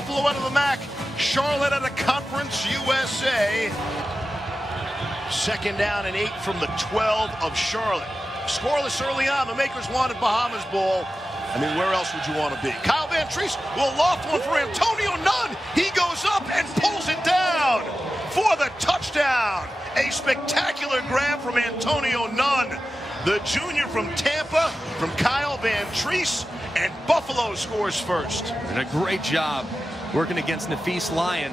Buffalo out of the MAC. Charlotte out of Conference USA. Second down and 8 from the 12 of Charlotte. Scoreless early on. The makers wanted Bahamas ball. I mean, where else would you want to be? Kyle Van Treese will loft one for Antonio Nunn. He goes up and pulls it down for the touchdown. A spectacular grab from Antonio Nunn, the junior from Tampa, from Kyle Van Treese, and Buffalo scores first. And a great job working against Nafis Lyon.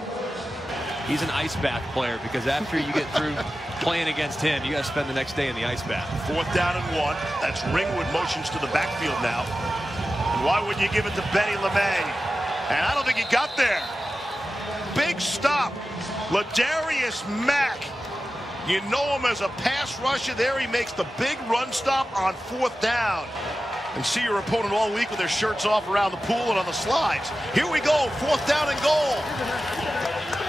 He's an ice bath player because after you get through playing against him, you got to spend the next day in the ice bath. 4th down and 1. That's Ringwood motions to the backfield now. And why wouldn't you give it to Benny LeMay? And I don't think he got there. Big stop. Ladarius Mack. You know him as a pass rusher. There he makes the big run stop on 4th down. And see your opponent all week with their shirts off around the pool and on the slides. Here we go, 4th down and goal.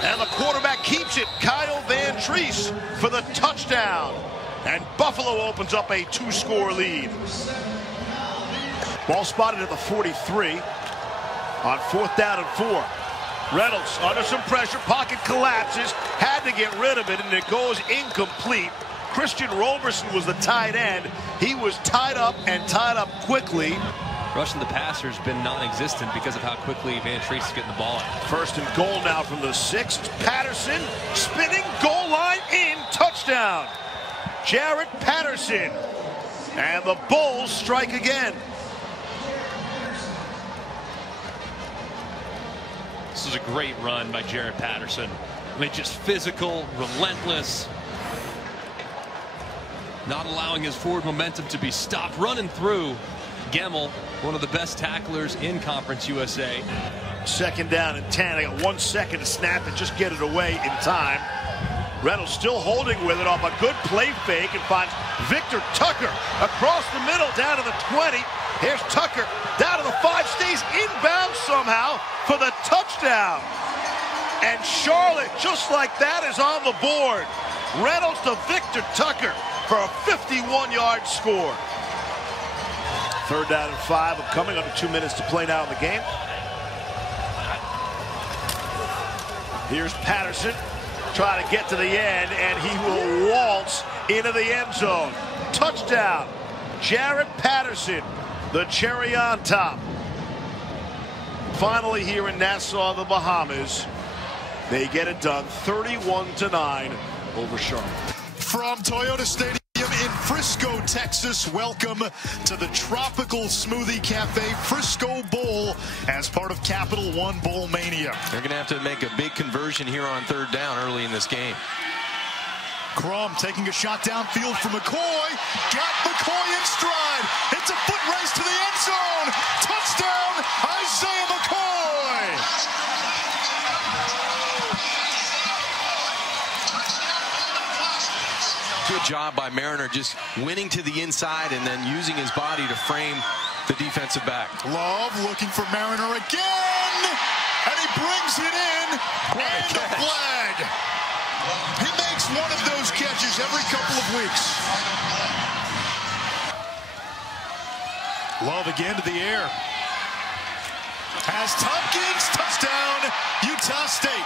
And the quarterback keeps it, Kyle Van Treese, for the touchdown. And Buffalo opens up a 2-score lead. Ball spotted at the 43 on 4th down and 4. Reynolds under some pressure, pocket collapses, had to get rid of it, and it goes incomplete. Christian Roberson was the tight end. He was tied up and tied up quickly. Rushing the passer has been non-existent because of how quickly Van Treese is getting the ball out. 1st and goal now from the 6. Patterson spinning, goal line in, touchdown. Jarrett Patterson. And the Bulls strike again. This is a great run by Jarrett Patterson. I mean, just physical, relentless. Not allowing his forward momentum to be stopped. Running through Gemmel, one of the best tacklers in Conference USA. 2nd down and 10. I got 1 second to snap and just get it away in time. Reynolds still holding with it off a good play fake and finds Victor Tucker across the middle down to the 20. Here's Tucker down to the 5, stays inbound somehow for the touchdown. And Charlotte, just like that, is on the board. Reynolds to Victor Tucker for a 51-yard score. 3rd down and 5 upcoming, under 2 minutes to play now in the game. Here's Patterson trying to get to the end, and he will waltz into the end zone. Touchdown, Jarrett Patterson, the cherry on top. Finally here in Nassau, the Bahamas, they get it done 31-9 over Charlotte. From Toyota Stadium in Frisco, Texas, welcome to the Tropical Smoothie Cafe Frisco Bowl as part of Capital One Bowl Mania. They're going to have to make a big conversion here on 3rd down early in this game. Crum taking a shot downfield for McCoy. Got McCoy in stride. It's a foot race to the end zone. Touchdown, Isaiah McCoy. Good job by Mariner, just winning to the inside and then using his body to frame the defensive back. Love looking for Mariner again, and he brings it in, and the flag. He makes one of those catches every couple of weeks. Love again to the air. Has Tompkins, touchdown, Utah State.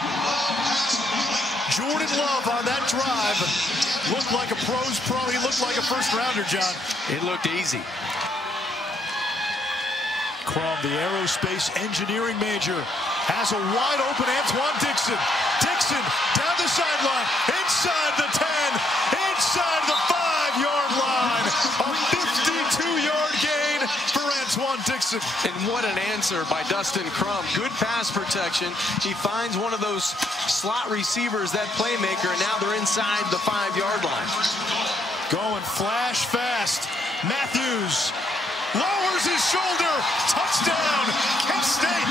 Jordan Love on that drive looked like a pro's pro. He looked like a first-rounder, John. It looked easy. Crum, the aerospace engineering major, has a wide-open Antoine Dixon. Dixon down the sideline, inside the 10, inside the 5-yard line. A 52-yard gain for Antoine Dixon. And what an answer by Dustin Crum. Good pass protection. He finds one of those slot receivers, that playmaker, and now they're inside the 5-yard line. Going flash fast. Matthews lowers his shoulder. Touchdown, Kent State.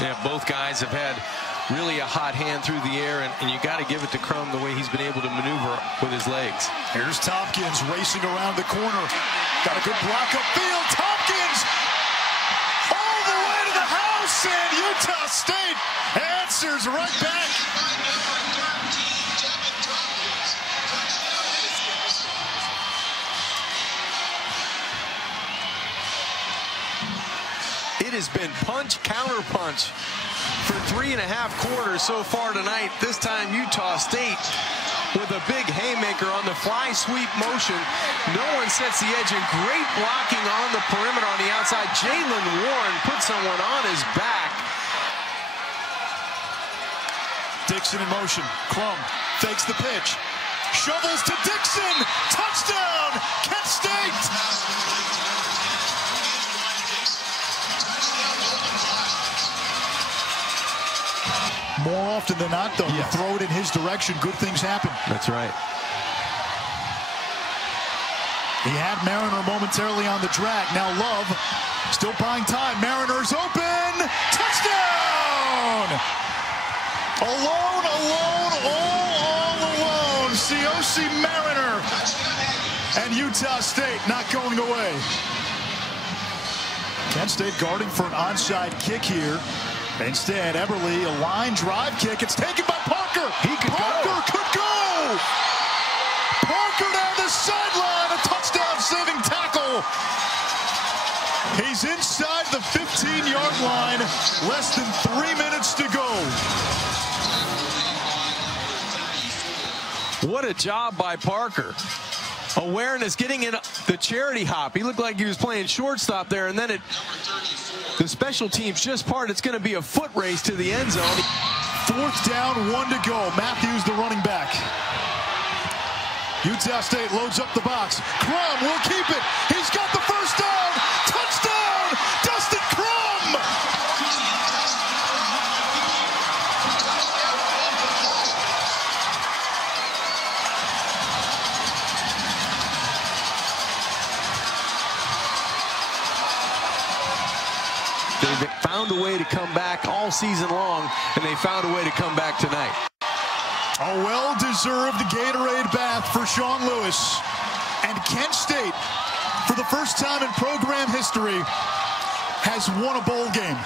Yeah, both guys have had really a hot hand through the air, and you got to give it to Crum the way he's been able to maneuver with his legs. Here's Tompkins racing around the corner. Got a good block upfield. Tompkins all the way to the house, and Utah State answers right back. has been punch, counter punch for 3.5 quarters so far tonight. This time Utah State with a big haymaker on the fly sweep motion. No one sets the edge, and great blocking on the perimeter on the outside. Jalen Warren put someone on his back. Dixon in motion. Crum fakes the pitch. Shovels to Dixon. Touchdown, Kent State. More often than not, though, you throw it in his direction, good things happen. That's right. He had Mariner momentarily on the drag. Now Love still buying time. Mariners open. Touchdown! Alone, all alone. COC Mariner. And Utah State not going away. Kent State guarding for an onside kick here. Instead, Eberle, a line drive kick. It's taken by Parker. Parker could go. Parker down the sideline. A touchdown-saving tackle. He's inside the 15-yard line. Less than 3 minutes to go. What a job by Parker. Awareness, getting in the charity hop. He looked like he was playing shortstop there, and then the special teams just part. It's going to be a foot race to the end zone. 4th down, 1 to go. Matthews, the running back. Utah State loads up the box. Crum will keep it. He's got the first down. Touchdown, Dustin Crum. They've found a way to come back all season long, and they found a way to come back tonight. A well-deserved Gatorade bath for Sean Lewis. And Kent State, for the first time in program history, has won a bowl game.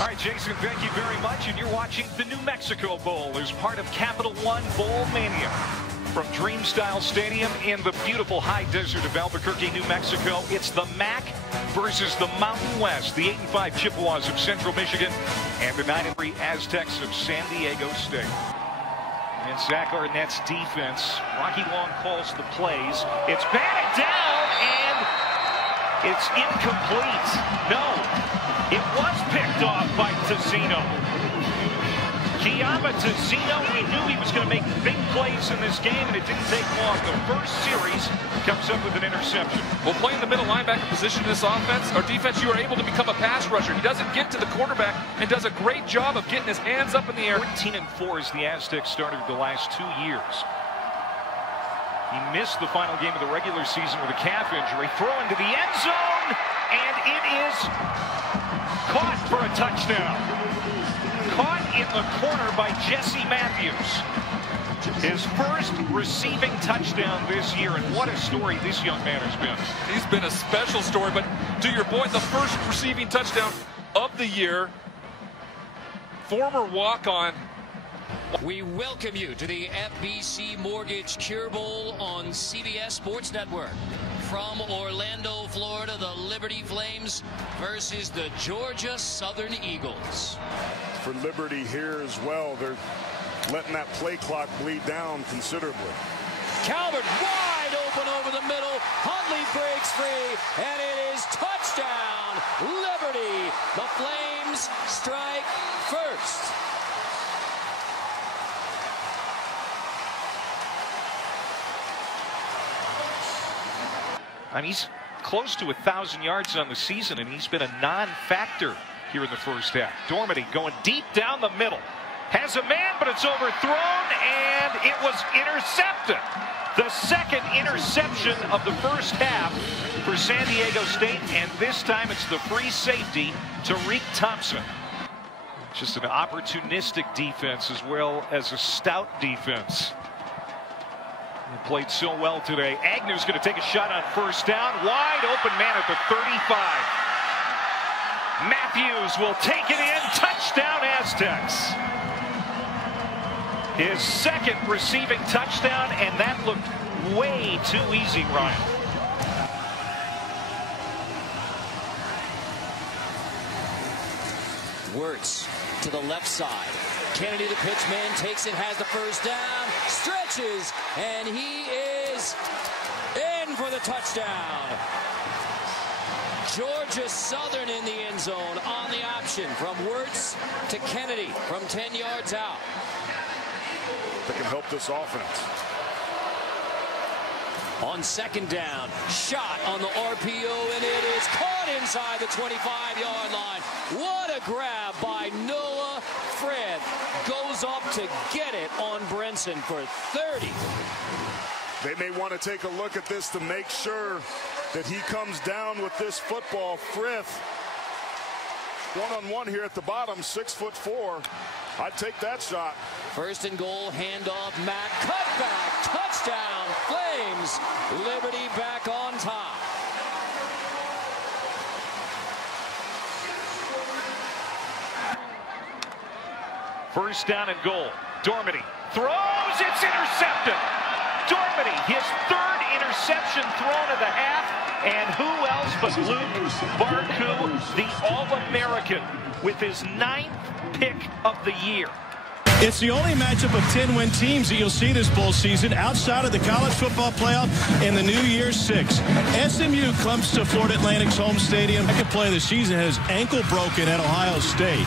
All right, Jason, thank you very much. And you're watching the New Mexico Bowl as part of Capital One Bowl Mania. From Dreamstyle Stadium in the beautiful high desert of Albuquerque, New Mexico, it's the MAC versus the Mountain West, the 8-5 Chippewas of Central Michigan, and the 9-3 Aztecs of San Diego State. And Zach Arnett's defense, Rocky Long calls the plays. It's batted down, and it's incomplete. No, it was picked off by Tazzino. Kiaba Tazzino, we knew he was going to make big plays in this game, and it didn't take long. The first series comes up with an interception. Well, playing the middle linebacker position in this offense, or defense, you are able to become a pass rusher. He doesn't get to the quarterback and does a great job of getting his hands up in the air. 14-4 as the Aztecs started the last 2 years. He missed the final game of the regular season with a calf injury. Throw into the end zone, and it is caught for a touchdown. Caught in the corner by Jesse Matthews. His first receiving touchdown this year, and what a story this young man has been. He's been a special story, but to your point, the first receiving touchdown of the year, former walk-on. We welcome you to the FBC Mortgage Cure Bowl on CBS Sports Network. From Orlando, Florida, the Liberty Flames versus the Georgia Southern Eagles. For Liberty here as well, they're letting that play clock bleed down considerably. Calvert wide open over the middle. Huntley breaks free, and it is touchdown, Liberty. The Flames strike first. And he's close to 1,000 yards on the season, and he's been a non-factor here in the first half. Dormady going deep down the middle. Has a man, but it's overthrown, and it was intercepted. The second interception of the first half for San Diego State, and this time it's the free safety, Tariq Thompson. Just an opportunistic defense as well as a stout defense. He played so well today. Agnew's going to take a shot on first down. Wide open man at the 35. Matthews will take it in. Touchdown, Aztecs. His second receiving touchdown, and that looked way too easy, Ryan. Wirtz to the left side. Kennedy, the pitchman, takes it, has the first down, stretches, and he is in for the touchdown. Georgia Southern in the end zone on the option from Wirtz to Kennedy from 10 yards out. That can help this offense. On second down, shot on the RPO, and it is caught inside the 25-yard line. What a grab by Noah Fred. Goes up to get it on Brinson for 30. They may want to take a look at this to make sure that he comes down with this football. Frith, one-on-one here at the bottom, 6'4". I'd take that shot. First and goal, handoff, Matt, cutback, touchdown, Flames, Liberty back on top. First down and goal. Dormady throws, it's intercepted. Dormady, his third interception thrown of the half, and who else but Luke Barku, the All-American, with his 9th pick of the year. It's the only matchup of 10-win teams that you'll see this bowl season outside of the college football playoff in the New Year's Six. SMU comes to Florida Atlantic's home stadium. Second play of the season, had his ankle broken at Ohio State.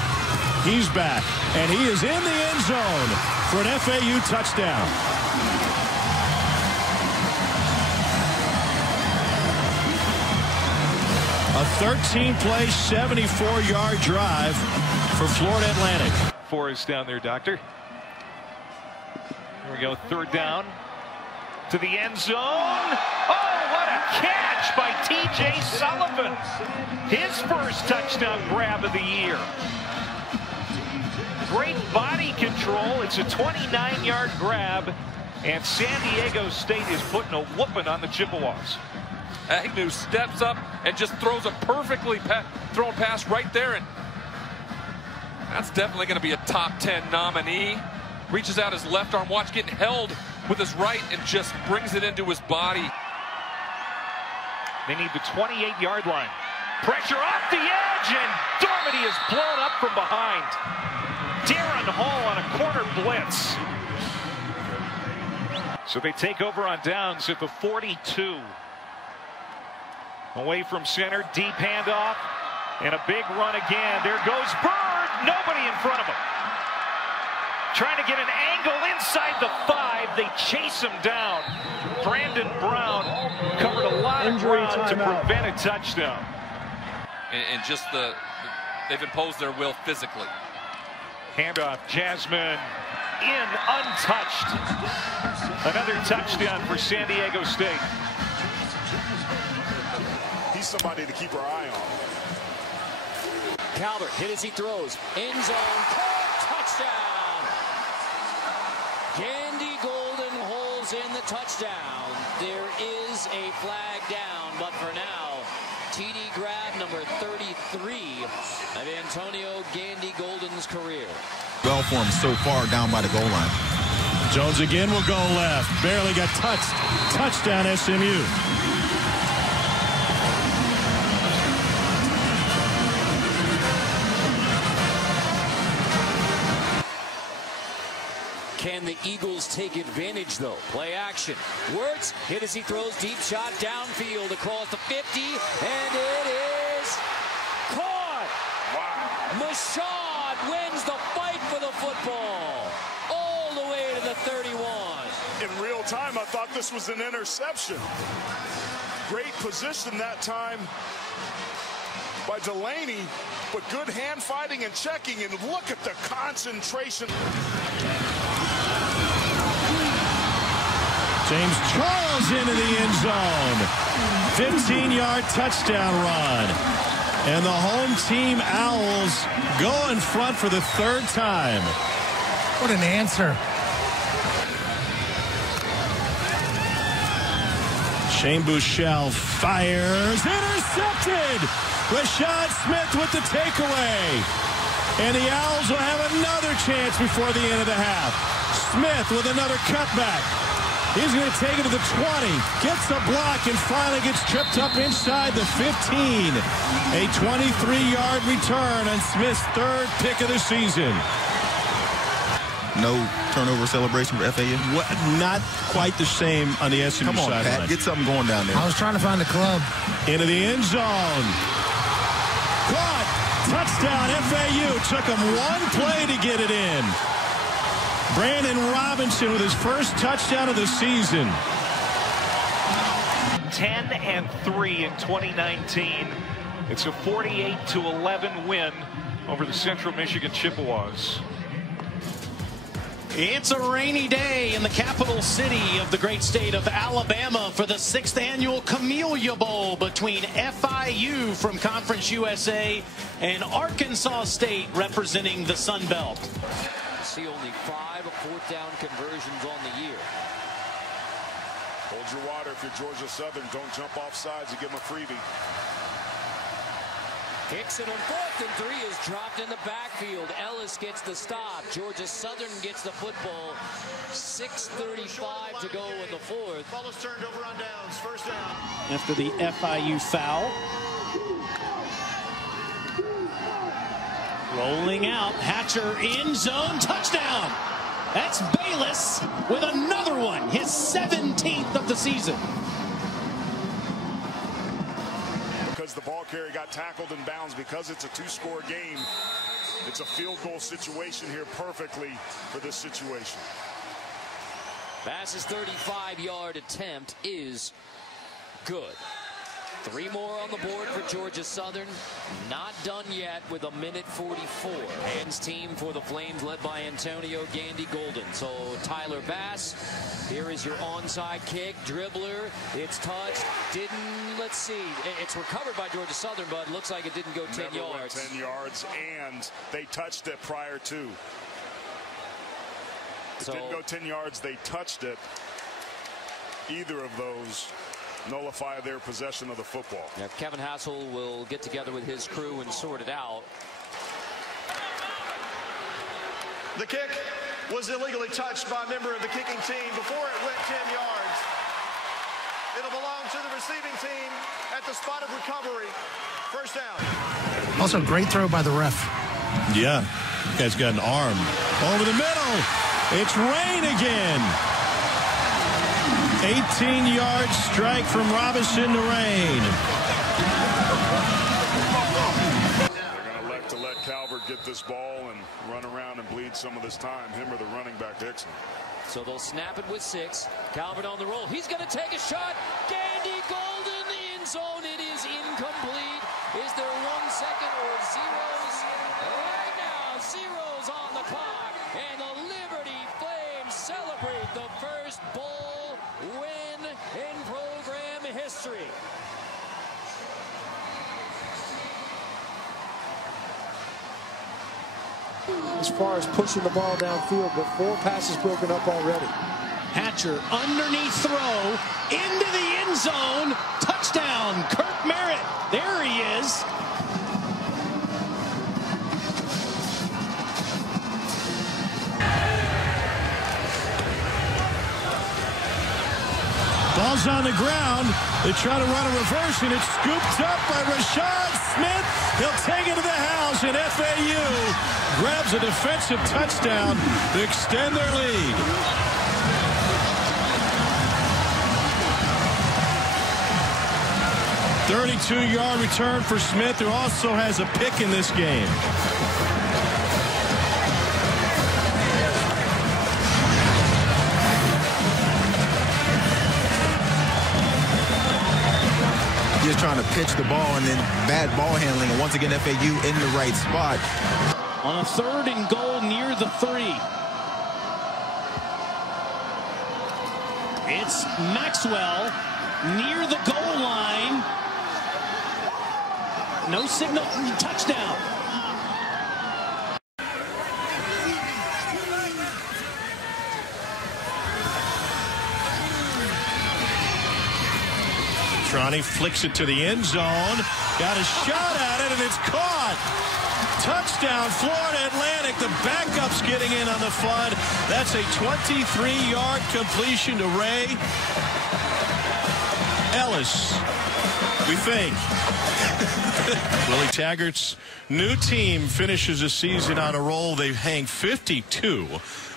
He's back, and he is in the end zone for an FAU touchdown. A 13-play, 74-yard drive for Florida Atlantic. Forrest down there, Doctor. Here we go, third down to the end zone. Oh, what a catch by T.J. Sullivan. His first touchdown grab of the year. Great body control. It's a 29-yard grab, and San Diego State is putting a whooping on the Chippewas. Agnew steps up and just throws a perfectly thrown pass right there, and that's definitely going to be a top 10 nominee. Reaches out his left arm, watch getting held with his right, and just brings it into his body. They need the 28-yard line. Pressure off the edge, and Dormady is blown up from behind. Darren Hall on a corner blitz. So they take over on downs at the 42. Away from center, deep handoff, and a big run again. There goes Bird, nobody in front of him. Trying to get an angle inside the 5. They chase him down. Brandon Brown covered a lot of ground to prevent a touchdown. And just they've imposed their will physically. Handoff, Jasmine in untouched. Another touchdown for San Diego State. He's somebody to keep our eye on. Calvert hit as he throws. End zone, touchdown. Gandy Golden holds in the touchdown. There is a flag down, but for now, TD grab number 33 of Antonio Gandy Golden's career. Well for him so far down by the goal line. Jones again will go left. Barely got touched. Touchdown SMU. Can the Eagles take advantage, though? Play action. Wirtz hit as he throws, deep shot downfield across the 50, and it is caught. Wow. Mashad wins the fight for the football all the way to the 31. In real time, I thought this was an interception. Great position that time by Delaney, but good hand fighting and checking, and look at the concentration. James Charles into the end zone. 15-yard touchdown run. And the home team Owls go in front for the third time. What an answer. Shane Buechele fires. Intercepted. Rashad Smith with the takeaway. And the Owls will have another chance before the end of the half. Smith with another cutback. He's going to take it to the 20. Gets a block and finally gets tripped up inside the 15. A 23-yard return on Smith's third pick of the season. No turnover celebration for FAU? What, not quite the same on the SMU sideline. Come on, Pat. Get something going down there. I was trying to find the club. Into the end zone. Caught. Touchdown, FAU. Took him one play to get it in. Brandon Robinson with his first touchdown of the season. 10-3 in 2019. It's a 48-11 win over the Central Michigan Chippewas. It's a rainy day in the capital city of the great state of Alabama for the 6th annual Camellia Bowl between FIU from Conference USA and Arkansas State representing the Sun Belt. See only 5 fourth down conversions on the year. Hold your water if you're Georgia Southern. Don't jump off sides and give them a freebie. Hickson on 4th and 3 is dropped in the backfield. Ellis gets the stop. Georgia Southern gets the football. 6:35 to go in the 4th. Ball is turned over on downs. First down. After the FIU foul. Rolling out. Hatcher in zone. Touchdown. That's Bayless with another one. His 17th of the season. Because the ball carrier got tackled in bounds, because it's a 2-score game, it's a field goal situation here perfectly for this situation. Bass's 35-yard attempt is good. 3 more on the board for Georgia Southern. Not done yet with 1:44. Hands team for the Flames led by Antonio Gandy Golden. So Tyler Bass, here is your onside kick. Dribbler, it's touched. Let's see. It's recovered by Georgia Southern, but it looks like it didn't go 10 Never yards. went 10 yards, and they touched it prior to. It didn't go 10 yards. They touched it. Either of those nullify their possession of the football. Now, Kevin Hassel will get together with his crew and sort it out. The kick was illegally touched by a member of the kicking team before it went 10 yards. It'll belong to the receiving team at the spot of recovery. First down. Also, great throw by the ref. Yeah, that guy's got an arm. Over the middle. It's rain again. 18-yard strike from Robinson to Rain. They're going to let Calvert get this ball and run around and bleed some of this time. Him or the running back Hickson. So they'll snap it with 6. Calvert on the roll. He's going to take a shot. Gandy Golden, the end zone. It is incomplete. Is there 1 second or zeros? Right now, zeros on the clock. And the Liberty Flames celebrate the first bowl win in program history. As far as pushing the ball downfield, but 4 passes broken up already. Hatcher underneath throw into the end zone. Touchdown, Kirk Merritt. There he is. Ball's on the ground. They try to run a reverse, and it's scooped up by Rashad Smith. He'll take it to the house, and FAU grabs a defensive touchdown to extend their lead. A 32-yard return for Smith, who also has a pick in this game. Just trying to pitch the ball and then bad ball handling. And once again, FAU in the right spot. On a 3rd and goal near the 3. It's Maxwell near the goal line. No signal. Touchdown. Trani flicks it to the end zone. Got a shot at it, and it's caught. Touchdown, Florida Atlantic. The backup's getting in on the flood. That's a 23-yard completion to Ray Ellis, we think. Willie Taggart's new team finishes the season on a roll. They hang 52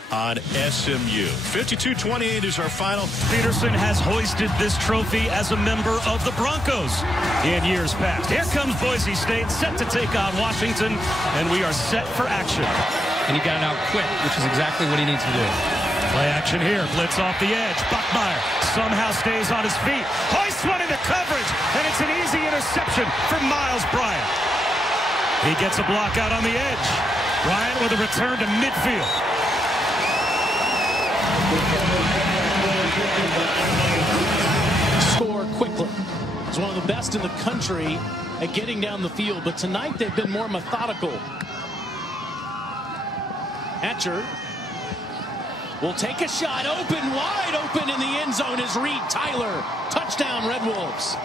on SMU. 52-28 is our final. Peterson has hoisted this trophy as a member of the Broncos in years past. Here comes Boise State, set to take on Washington, and we are set for action. And he got it out quick, which is exactly what he needs to do. Play action here, blitz off the edge. Buckmeyer somehow stays on his feet, hoists one into coverage, and it's an easy interception for Miles Bryant. He gets a block out on the edge. Bryant with a return to midfield. Score quickly. He's one of the best in the country at getting down the field, but tonight they've been more methodical. Hatcher will take a shot, wide open in the end zone is Reed Tyler. Touchdown, Red Wolves.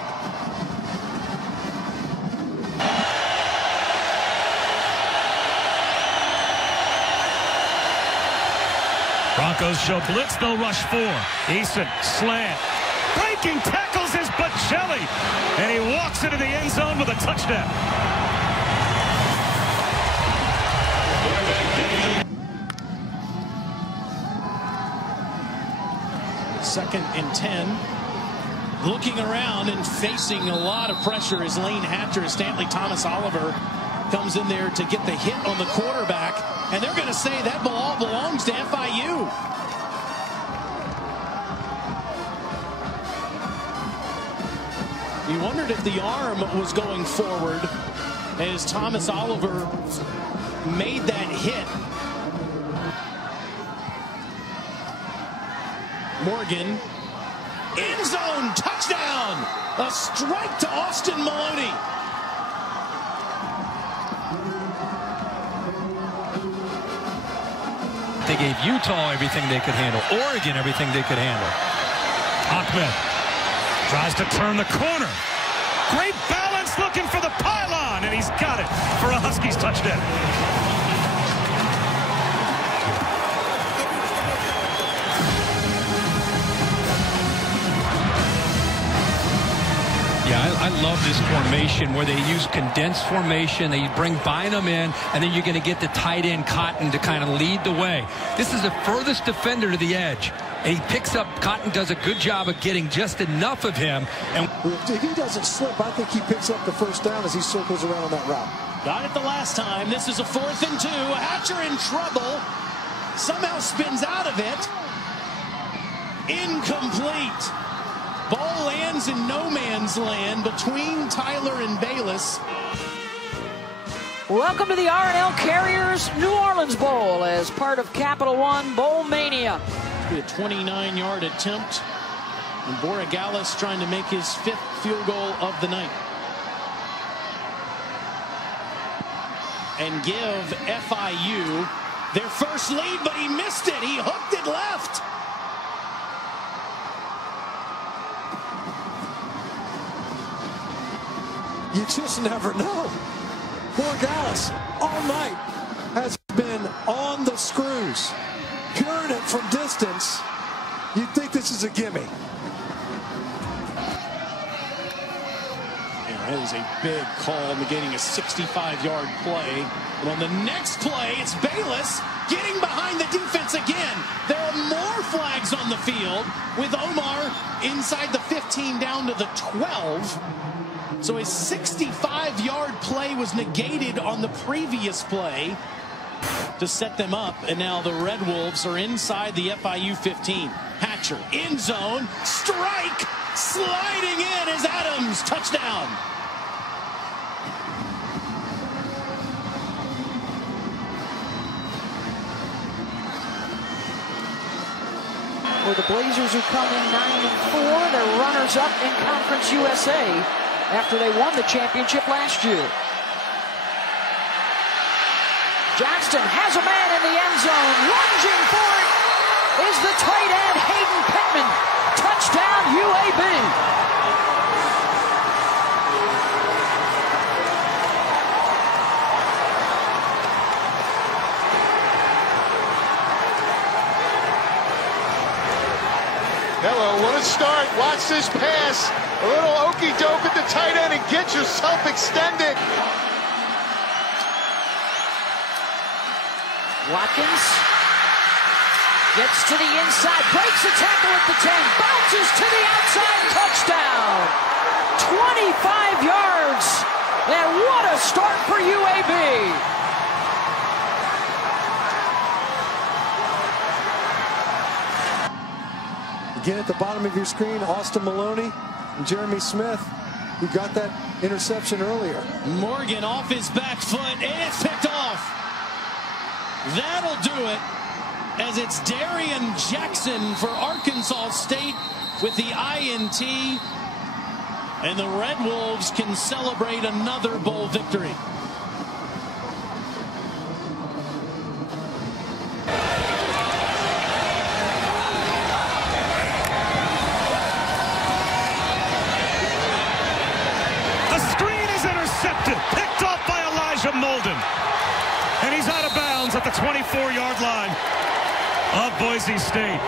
Broncos show blitz, they'll rush 4. Eason, slant. Breaking tackles is Bocelli, and he walks into the end zone with a touchdown. Second and 10. Looking around and facing a lot of pressure is Lane Hatcher. Stanley Thomas Oliver comes in there to get the hit on the quarterback, and they're going to say that ball belongs to FIU. You wondered if the arm was going forward as Thomas Oliver made that hit. Morgan, end zone, touchdown! A strike to Austin Maloney. They gave Utah everything they could handle. Oregon everything they could handle. Ahmed tries to turn the corner. Great balance looking for the pylon, and he's got it for a Huskies touchdown. Yeah, I love this formation where they use condensed formation. They bring Bynum in, and then you're going to get the tight end Cotton to kind of lead the way. This is the furthest defender to the edge, and he picks up. Cotton does a good job of getting just enough of him. And if he doesn't slip, I think he picks up the first down as he circles around on that route. Got it the last time. This is a 4th and 2. Hatcher in trouble. Somehow spins out of it. Incomplete. Ball lands in no man's land between Tyler and Bayless. Welcome to the R+L Carriers New Orleans Bowl as part of Capital One Bowl Mania. A 29-yard attempt, and Borregales trying to make his 5th field goal of the night. And give FIU their first lead, but he missed it. He hooked it left. You just never know. Borregales all night has been on the screws. Curing it from distance. You'd think this is a gimme. Yeah, that is a big call, negating a 65-yard play. And on the next play, it's Bayless getting behind the defense again. There are more flags on the field with Omar inside the 15 down to the 12. So a 65-yard play was negated on the previous play to set them up, and now the Red Wolves are inside the FIU 15. Hatcher, end zone, strike, sliding in is Adams, touchdown. For the Blazers, who come in 9-4, they're runners-up in Conference USA after they won the championship last year. Johnston has a man in the end zone. Lunging for it is the tight end, Hayden Pittman. Touchdown, UAB. Hello, what a start. Watch this pass. A little okey-doke at the tight end and get yourself extended. Watkins gets to the inside, breaks a tackle at the 10, bounces to the outside, touchdown. 25 yards. And what a start for UAB. Again, at the bottom of your screen, Austin Maloney and Jeremy Smith, who got that interception earlier. Morgan off his back foot, and it's picked off. That'll do it, as it's Darian Jackson for Arkansas State with the INT, and the Red Wolves can celebrate another bowl victory. Picked off by Elijah Molden. And he's out of bounds at the 24-yard line of Boise State.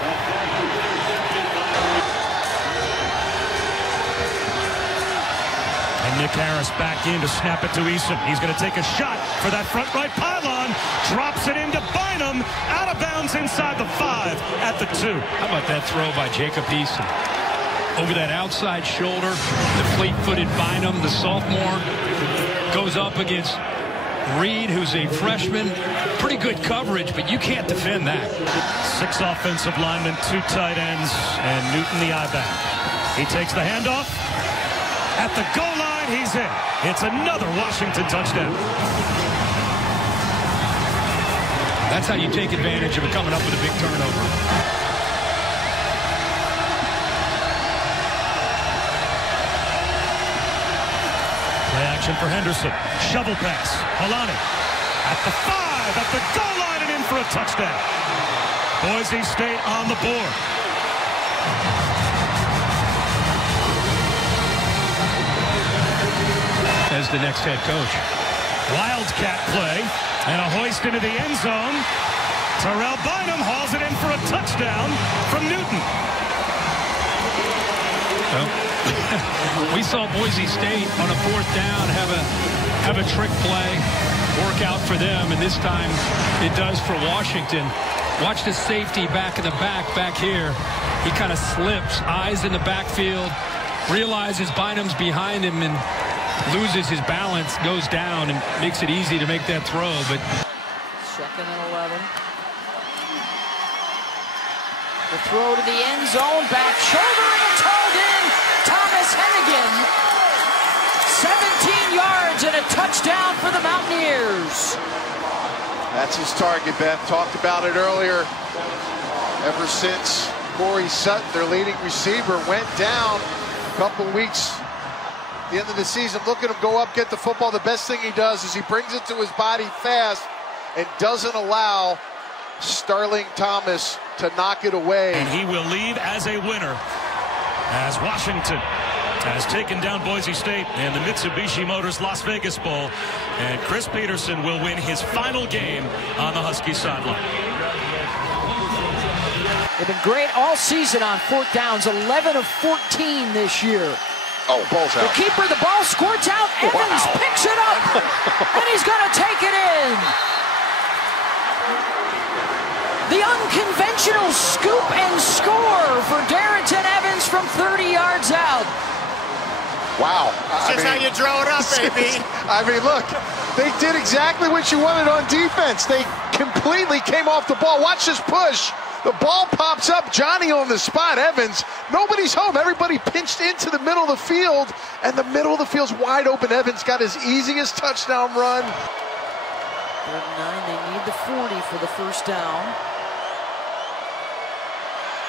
And Nick Harris back in to snap it to Eason. He's going to take a shot for that front right pylon. Drops it into Bynum. Out of bounds inside the 5 at the 2. How about that throw by Jacob Eason? Over that outside shoulder, the fleet-footed Bynum, the sophomore, goes up against Reed, who's a freshman. Pretty good coverage, but you can't defend that. 6 offensive linemen, 2 tight ends, and Newton the I-back. He takes the handoff. At the goal line, he's in. It's another Washington touchdown. That's how you take advantage of it coming up with a big turnover. Play action for Henderson. Shovel pass. Holani at the 5, at the goal line, and in for a touchdown. Boise State on the board. As the next head coach. Wildcat play and a hoist into the end zone. Terrell Bynum hauls it in for a touchdown from Newton. Well, we saw Boise State on a 4th down have a trick play work out for them, and this time it does for Washington. Watch the safety back in the back here. He kind of slips, eyes in the backfield, realizes Bynum's behind him and loses his balance, goes down, and makes it easy to make that throw. But 2nd and 11. The throw to the end zone, back shoulder, and it's hauled in. Thomas Hennigan, 17 yards and a touchdown for the Mountaineers. That's his target, Beth. Talked about it earlier. Ever since Corey Sutton, their leading receiver, went down a couple weeks at the end of the season, look at him go up, get the football. The best thing he does is he brings it to his body fast and doesn't allow Starling Thomas to knock it away. And he will leave as a winner, as Washington has taken down Boise State in the Mitsubishi Motors Las Vegas Bowl, and Chris Peterson will win his final game on the Husky sideline. They've been great all season on 4th downs, 11 of 14 this year. Oh, ball's out. The keeper, the ball squirts out. Evans picks it up, and he's going to take it in. The unconventional scoop and score for Darrington Evans from 30 yards out. Wow. That's how you draw it up, baby. I mean, look, they did exactly what you wanted on defense. They completely came off the ball. Watch this push. The ball pops up. Johnny on the spot. Evans, nobody's home. Everybody pinched into the middle of the field, and the middle of the field's wide open. Evans got his easiest touchdown run. 3rd and 9, they need the 40 for the 1st down.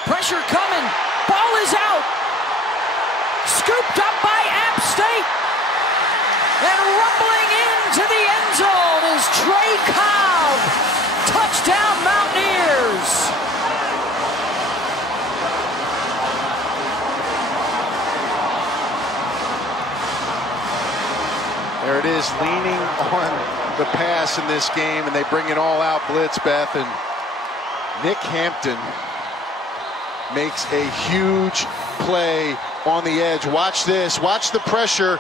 Pressure coming. Ball is out. Scooped up by App State. And rumbling into the end zone is Trey Cobb. Touchdown Mountaineers. There it is, leaning on the pass in this game, and they bring it all out blitz, Beth, and Nick Hampton makes a huge play on the edge. Watch this. Watch the pressure.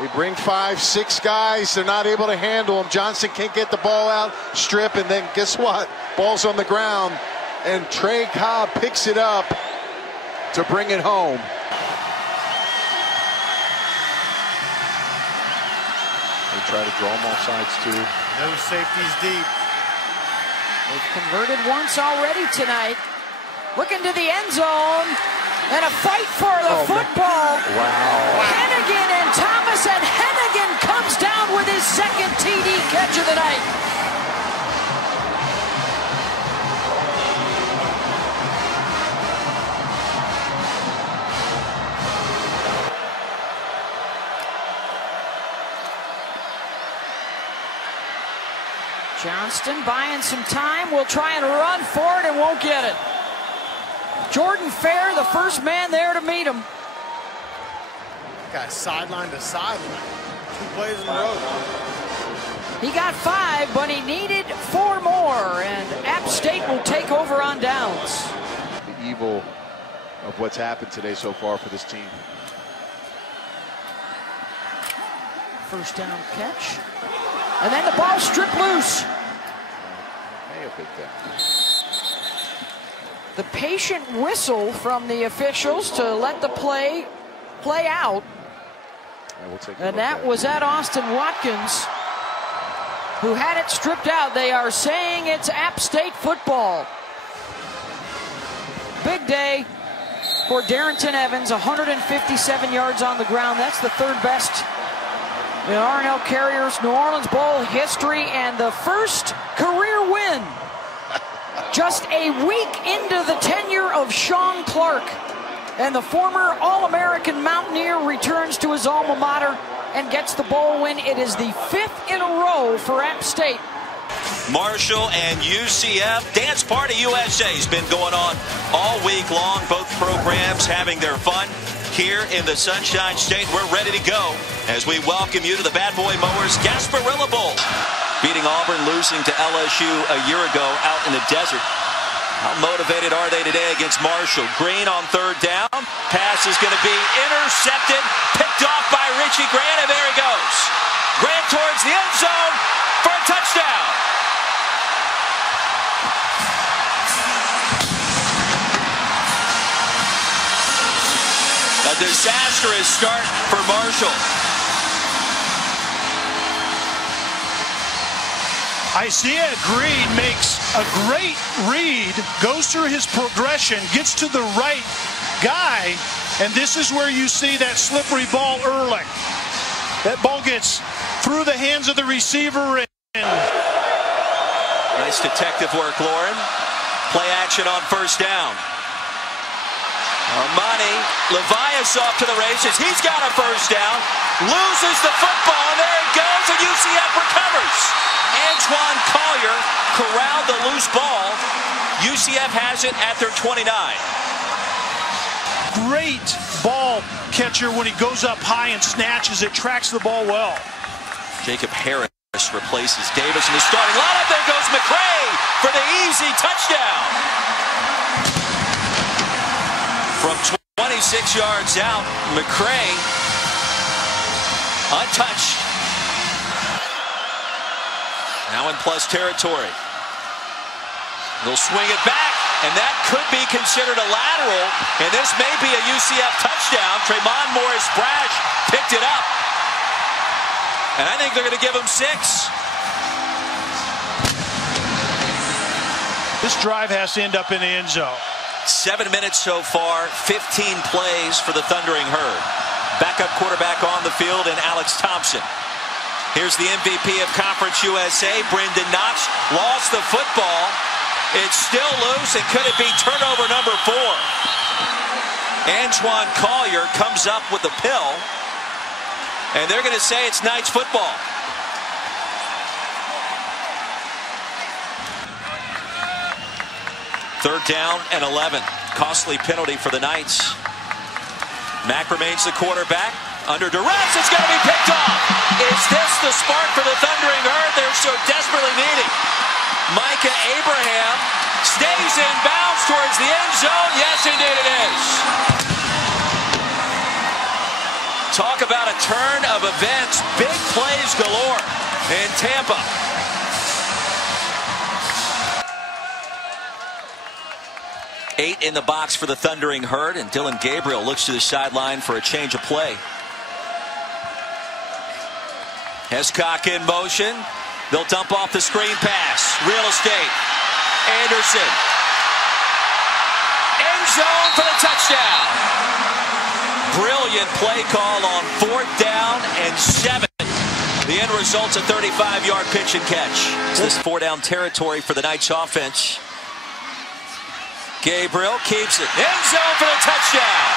They bring 5, 6 guys. They're not able to handle them. Johnson can't get the ball out. Strip, and then guess what? Ball's on the ground, and Trey Cobb picks it up to bring it home. They try to draw them off sides too. No safeties deep. They've converted once already tonight. Looking to the end zone. And a fight for the football. Wow. Hennigan and Thomas, and Hennigan comes down with his second TD catch of the night. Johnston buying some time, will try and run for it and won't get it. Jordan Fair, the first man there to meet him. Got sideline to sideline. 2 plays in a row. He got 5, but he needed 4 more, and App State will take over on downs. The evil of what's happened today so far for this team. First down catch. And then the ball stripped loose. May have been down. The patient whistle from the officials to let the play out. And that was at Austin Watkins, who had it stripped out. They are saying it's App State football. Big day for Darrington Evans, 157 yards on the ground. That's the 3rd best in R&L Carriers New Orleans Bowl history, and the first career win just a week into the tenure of Sean Clark. And the former All-American Mountaineer returns to his alma mater and gets the bowl win. It is the 5th in a row for App State. Marshall and UCF. Dance Party USA has been going on all week long. Both programs having their fun here in the Sunshine State. We're ready to go as we welcome you to the Bad Boy Mowers Gasparilla Bowl. Beating Auburn, losing to LSU a year ago out in the desert. How motivated are they today against Marshall? Green on 3rd down. Pass is going to be intercepted. Picked off by Richie Grant, and there he goes. Grant towards the end zone for a touchdown. A disastrous start for Marshall. Isaiah Green makes a great read, goes through his progression, gets to the right guy, and this is where you see that slippery ball early. That ball gets through the hands of the receiver. Nice detective work, Lauren. Play action on 1st down. Armani Levias off to the races. He's got a 1st down. Loses the football, and there it goes, and UCF recovers. Antoine Collier corralled the loose ball. UCF has it at their 29. Great ball catcher when he goes up high and snatches it, tracks the ball well. Jacob Harris replaces Davis in the starting lineup. There goes McCray for the easy touchdown. From 26 yards out, McCray untouched. Now in plus territory. They'll swing it back, and that could be considered a lateral, and this may be a UCF touchdown. Tremont Morris-Brash picked it up, and I think they're going to give him 6. This drive has to end up in the end zone. 7 minutes so far, 15 plays for the Thundering Herd. Backup quarterback on the field and Alex Thompson. Here's the MVP of Conference USA, Brendan Knox. Lost the football. It's still loose, and could it be turnover number 4? Antoine Collier comes up with the pill, and they're going to say it's Knights football. Third down and 11. Costly penalty for the Knights. Mack remains the quarterback. Under duress, it's going to be picked off. Is this the spark for the Thundering Herd they're so desperately needing? Micah Abraham Stays in bounds towards the end zone. Yes, indeed it is. Talk about a turn of events. Big plays galore in Tampa. Eight in the box for the Thundering Herd, and Dylan Gabriel looks to the sideline for a change of play. Hescock in motion. They'll dump off the screen pass. Real estate. Anderson. End zone for the touchdown. Brilliant play call on 4th down and 7. The end result's a 35-yard pitch and catch. This 4-down territory for the Knights offense. Gabriel keeps it. End zone for the touchdown.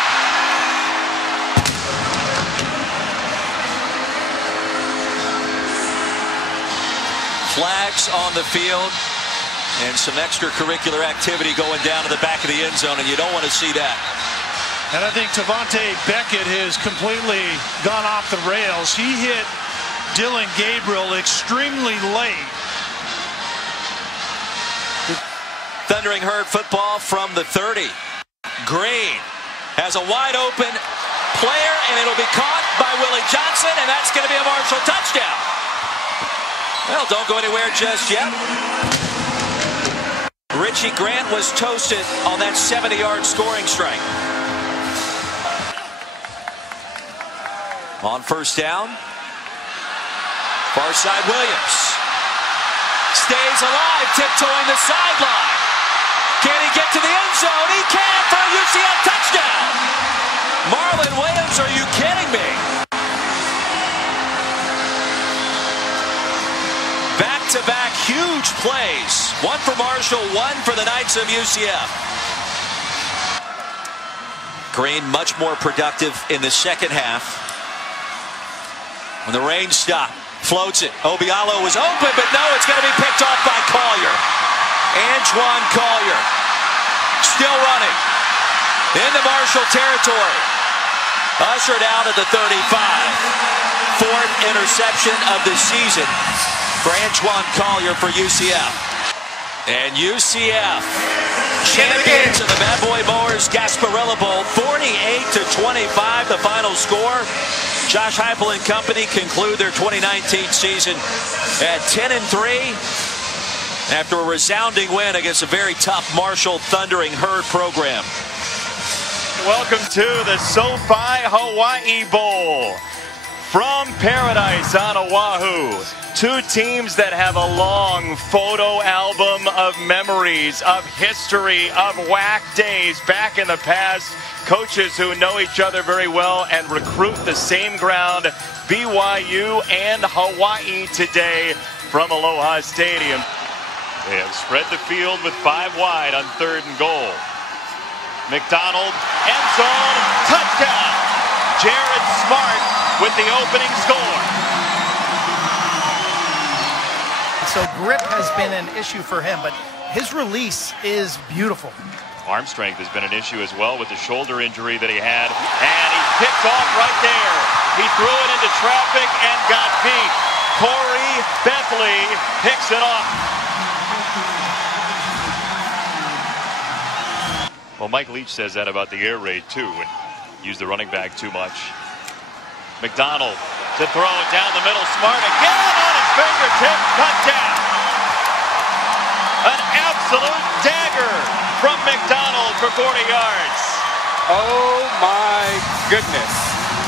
Flags on the field and some extracurricular activity going down to the back of the end zone, and you don't want to see that. And I think Tavante Beckett has completely gone off the rails. He hit Dylan Gabriel extremely late. Thundering Herd football from the 30. Green has a wide open player, and it'll be caught by Willie Johnson, and that's going to be a Marshall touchdown. Well, don't go anywhere just yet. Richie Grant was toasted on that 70-yard scoring strike. On first down, far side Williams stays alive, tiptoeing the sideline. Can he get to the end zone? He can for a UCF touchdown. Marlon Williams, are you kidding me? Back-to-back huge plays. One for Marshall, one for the Knights of UCF. Green much more productive in the second half. When the rain stopped, floats it. Obialo was open, but no, it's going to be picked off by Collier. Antoine Collier still running in the Marshall territory. Ushered out at the 35. 4th interception of the season for Antoine Collier for UCF. And UCF, champions of the Bad Boy Mowers Gasparilla Bowl, 48-25 the final score. Josh Heupel and company conclude their 2019 season at 10-3 after a resounding win against a very tough Marshall Thundering Herd program. Welcome to the SoFi Hawaii Bowl. From paradise on Oahu, two teams that have a long photo album of memories, of history, of whack days back in the past. Coaches who know each other very well and recruit the same ground, BYU and Hawaii today from Aloha Stadium. They have spread the field with 5 wide on 3rd and goal. McDonald, end zone, touchdown. Jared Smart with the opening score. So grip has been an issue for him, but his release is beautiful. Arm strength has been an issue as well with the shoulder injury that he had. And he picked off right there. He threw it into traffic and got beat. Corey Bentley picks it off. Well, Mike Leach says that about the air raid too, and used the running back too much. McDonald to throw it down the middle. Smart again on his fingertip. Touchdown. An absolute dagger from McDonald for 40 yards. Oh my goodness.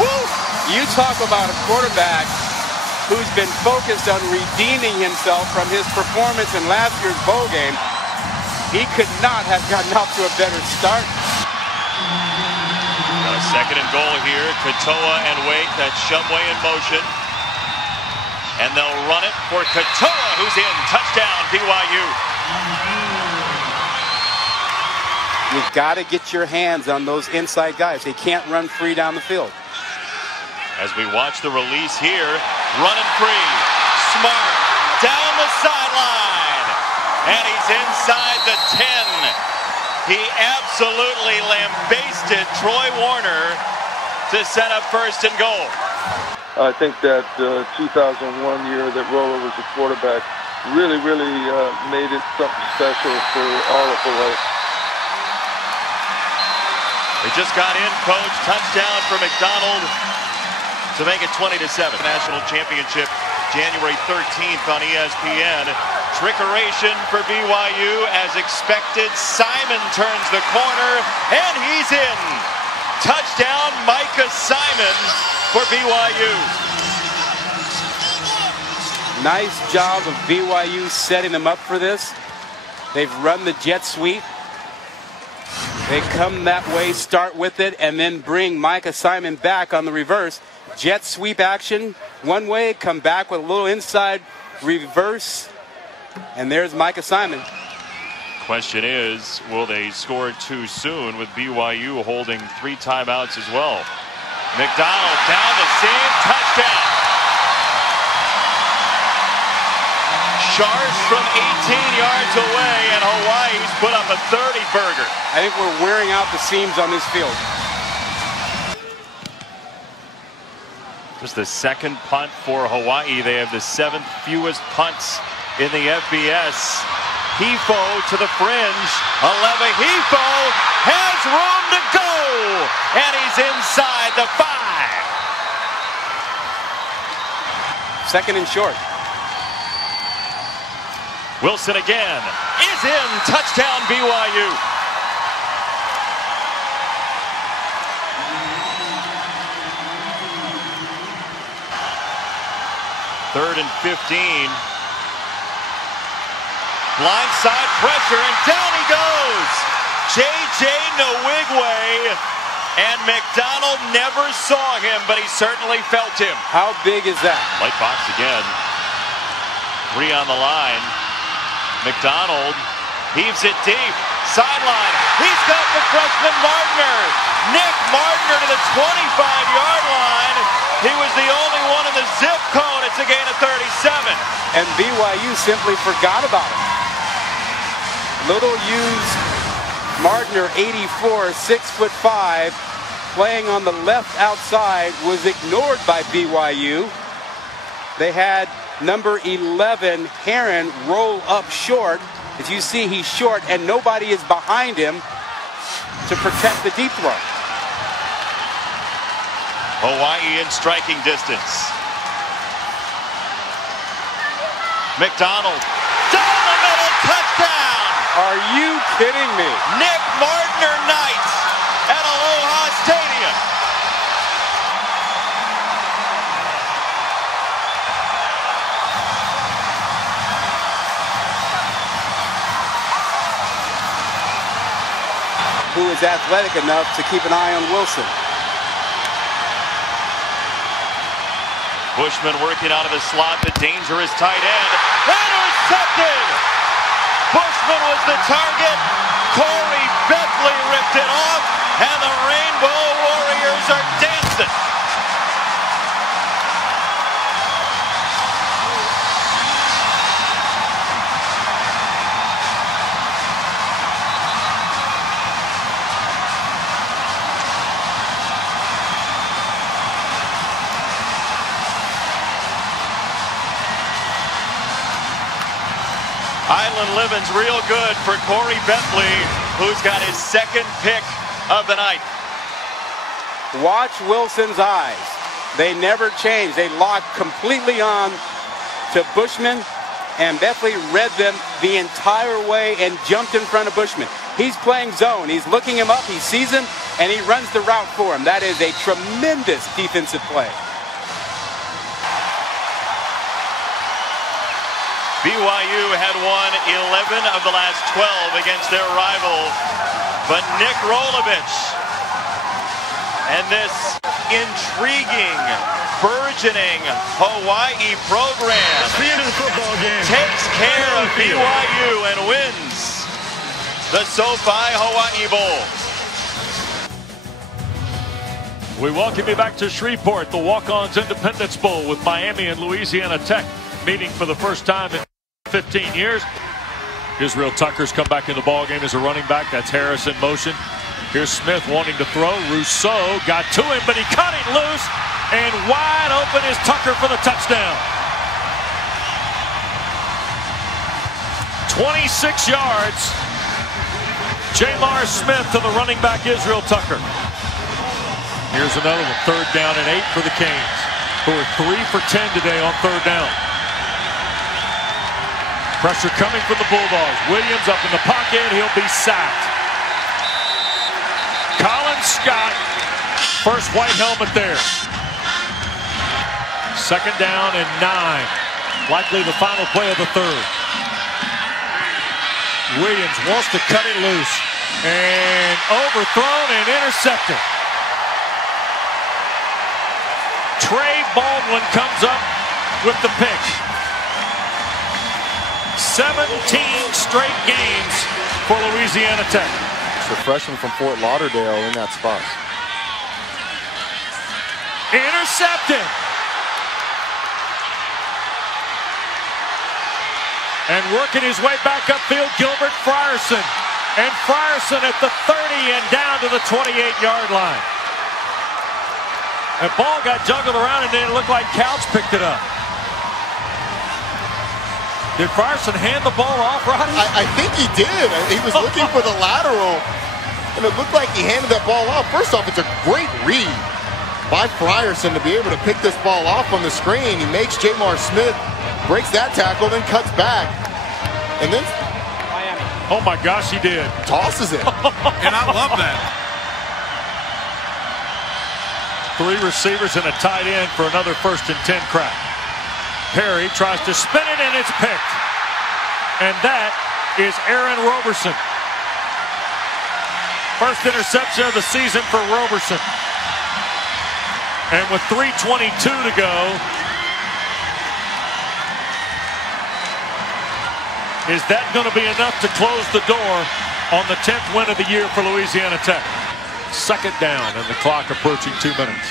Woo! You talk about a quarterback who's been focused on redeeming himself from his performance in last year's bowl game. He could not have gotten off to a better start. Got a 2nd and goal here. Katoa and Wake. That's Shumway in motion. And they'll run it for Katoa, who's in. Touchdown, BYU. You've got to get your hands on those inside guys. They can't run free down the field. As we watch the release here, running free. Smart down the sideline. And he's inside the 10. He absolutely lambasted Troy Warner to set up 1st and goal. I think that 2001 year that Roller was the quarterback really made it something special for all of Hawaii. They just got in, coach. Touchdown for McDonald to make it 20-7. National championship, January 13th on ESPN. Trickeration for BYU as expected. Simon turns the corner, and he's in. Touchdown, Micah Simon for BYU. Nice job of BYU setting them up for this. They've run the jet sweep. They come that way, start with it, and then bring Micah Simon back on the reverse. Jet sweep action one way, come back with a little inside reverse, and there's Micah Simon. Question is, will they score too soon with BYU holding 3 timeouts as well? McDonald down the seam, touchdown. Sharp from 18 yards away, and Hawaii's put up a 30-burger. I think we're wearing out the seams on this field. Just the second punt for Hawaii. They have the 7th fewest punts in the FBS. Hifo to the fringe. Aleva Hifo has room to go, and he's inside the 5. Second and short. Wilson again is in. Touchdown BYU. Third and 15. Blindside pressure, and down he goes. J.J. Nwigwe, and McDonald never saw him, but he certainly felt him. How big is that? Light box again. 3 on the line. McDonald heaves it deep. Sideline. He's got the freshman Martiner. Nick Martiner to the 25-yard line. He was the only one in the zip code. It's a gain of 37. And BYU simply forgot about it. Little used Martiner, 84, 6'5", playing on the left outside, was ignored by BYU. They had number 11, Heron, roll up short. As you see, he's short, and nobody is behind him to protect the deep throw. Hawaii in striking distance. McDonald down the middle, touchdown! Are you kidding me? Nick Martiner Knights at Aloha Stadium. Who is athletic enough to keep an eye on Wilson. Bushman working out of the slot, the dangerous tight end. Intercepted! Bushman was the target. Corey Bentley ripped it off, and the Rainbow Warriors are dancing. Island living's real good for Corey Bentley, who's got his 2nd pick of the night. Watch Wilson's eyes. They never change. They lock completely on to Bushman, and Bentley read them the entire way and jumped in front of Bushman. He's playing zone. He's looking him up. He sees him, and he runs the route for him. That is a tremendous defensive play. BYU had won 11 of the last 12 against their rival, but Nick Rolovich and this intriguing, burgeoning Hawaii program takes care of BYU and wins the SoFi Hawaii Bowl. We welcome you back to Shreveport, the Walk-Ons Independence Bowl with Miami and Louisiana Tech meeting for the first time in 15 years. Israel Tucker's come back in the ball game as a running back. That's Harris in motion. Here's Smith wanting to throw. Rousseau got to him, but he cut it loose, and wide open is Tucker for the touchdown. 26 yards. Jamar Smith to the running back Israel Tucker. Here's another one. 3rd down and 8 for the Canes, who are 3 for 10 today on 3rd down. Pressure coming from the Bulldogs. Williams up in the pocket. He'll be sacked. Colin Scott, first white helmet there. 2nd down and 9. Likely the final play of the 3rd. Williams wants to cut it loose. And overthrown and intercepted. Trey Baldwin comes up with the pick. 17 straight games for Louisiana Tech. It's a freshman from Fort Lauderdale in that spot. Intercepted. And working his way back upfield, Gilbert Frierson. And Frierson at the 30 and down to the 28-yard line. That ball got juggled around and then it looked like Couch picked it up. Did Frierson hand the ball off, Roddy? I think he did. He was looking for the lateral, and it looked like he handed that ball off. First off, it's a great read by Frierson to be able to pick this ball off on the screen. He makes Jamar Smith, breaks that tackle, then cuts back. And then, oh my gosh, he did. Tosses it. And I love that. 3 receivers and a tight end for another 1st and 10 crack. Perry tries to spin it and it's picked. And that is Aaron Roberson. First interception of the season for Roberson. And with 3:22 to go, is that going to be enough to close the door on the 10th win of the year for Louisiana Tech? 2nd down and the clock approaching 2 minutes.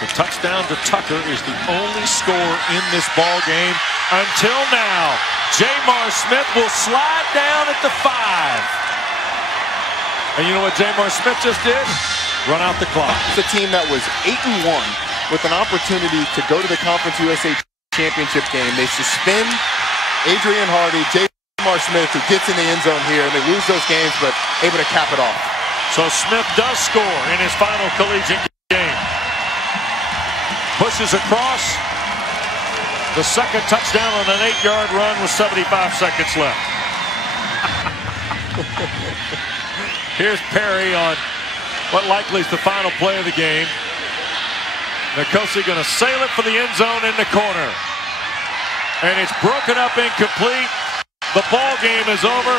The touchdown to Tucker is the only score in this ball game until now. Jamar Smith will slide down at the 5. And you know what Jamar Smith just did? Run out the clock. It's a team that was 8-1 with an opportunity to go to the Conference USA Championship game. They suspend Adrian Hardy, Jamar Smith, who gets in the end zone here, and they lose those games, but able to cap it off. So Smith does score in his final collegiate game. Pushes across. The 2nd touchdown on an 8-yard run with 75 seconds left. Here's Perry on what likely is the final play of the game. Nkosi going to sail it for the end zone in the corner. And it's broken up incomplete. The ball game is over.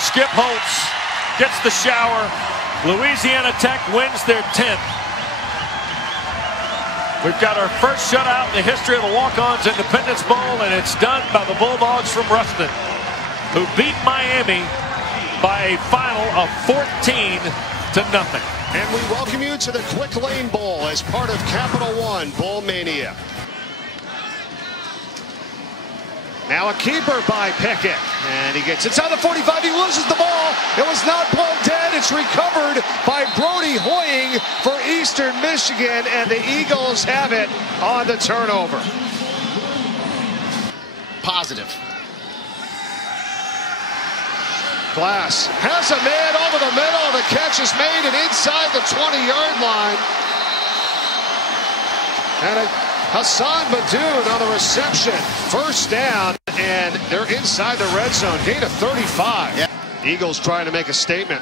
Skip Holtz gets the shower. Louisiana Tech wins their 10th. We've got our first shutout in the history of the Walk-Ons Independence Bowl, and it's done by the Bulldogs from Ruston, who beat Miami by a final of 14-0. And we welcome you to the Quick Lane Bowl as part of Capital One Bowl Mania. Now a keeper by Pickett, and he gets inside the 45. He loses the ball. It was not blown dead. It's recovered by Brody Hoying for Eastern Michigan, and the Eagles have it on the turnover. Positive. Glass has a man over the middle. The catch is made and inside the 20-yard line. And Hassan Badoon on the reception. 1st down, and they're inside the red zone. Gain of 35. Yeah. Eagles trying to make a statement.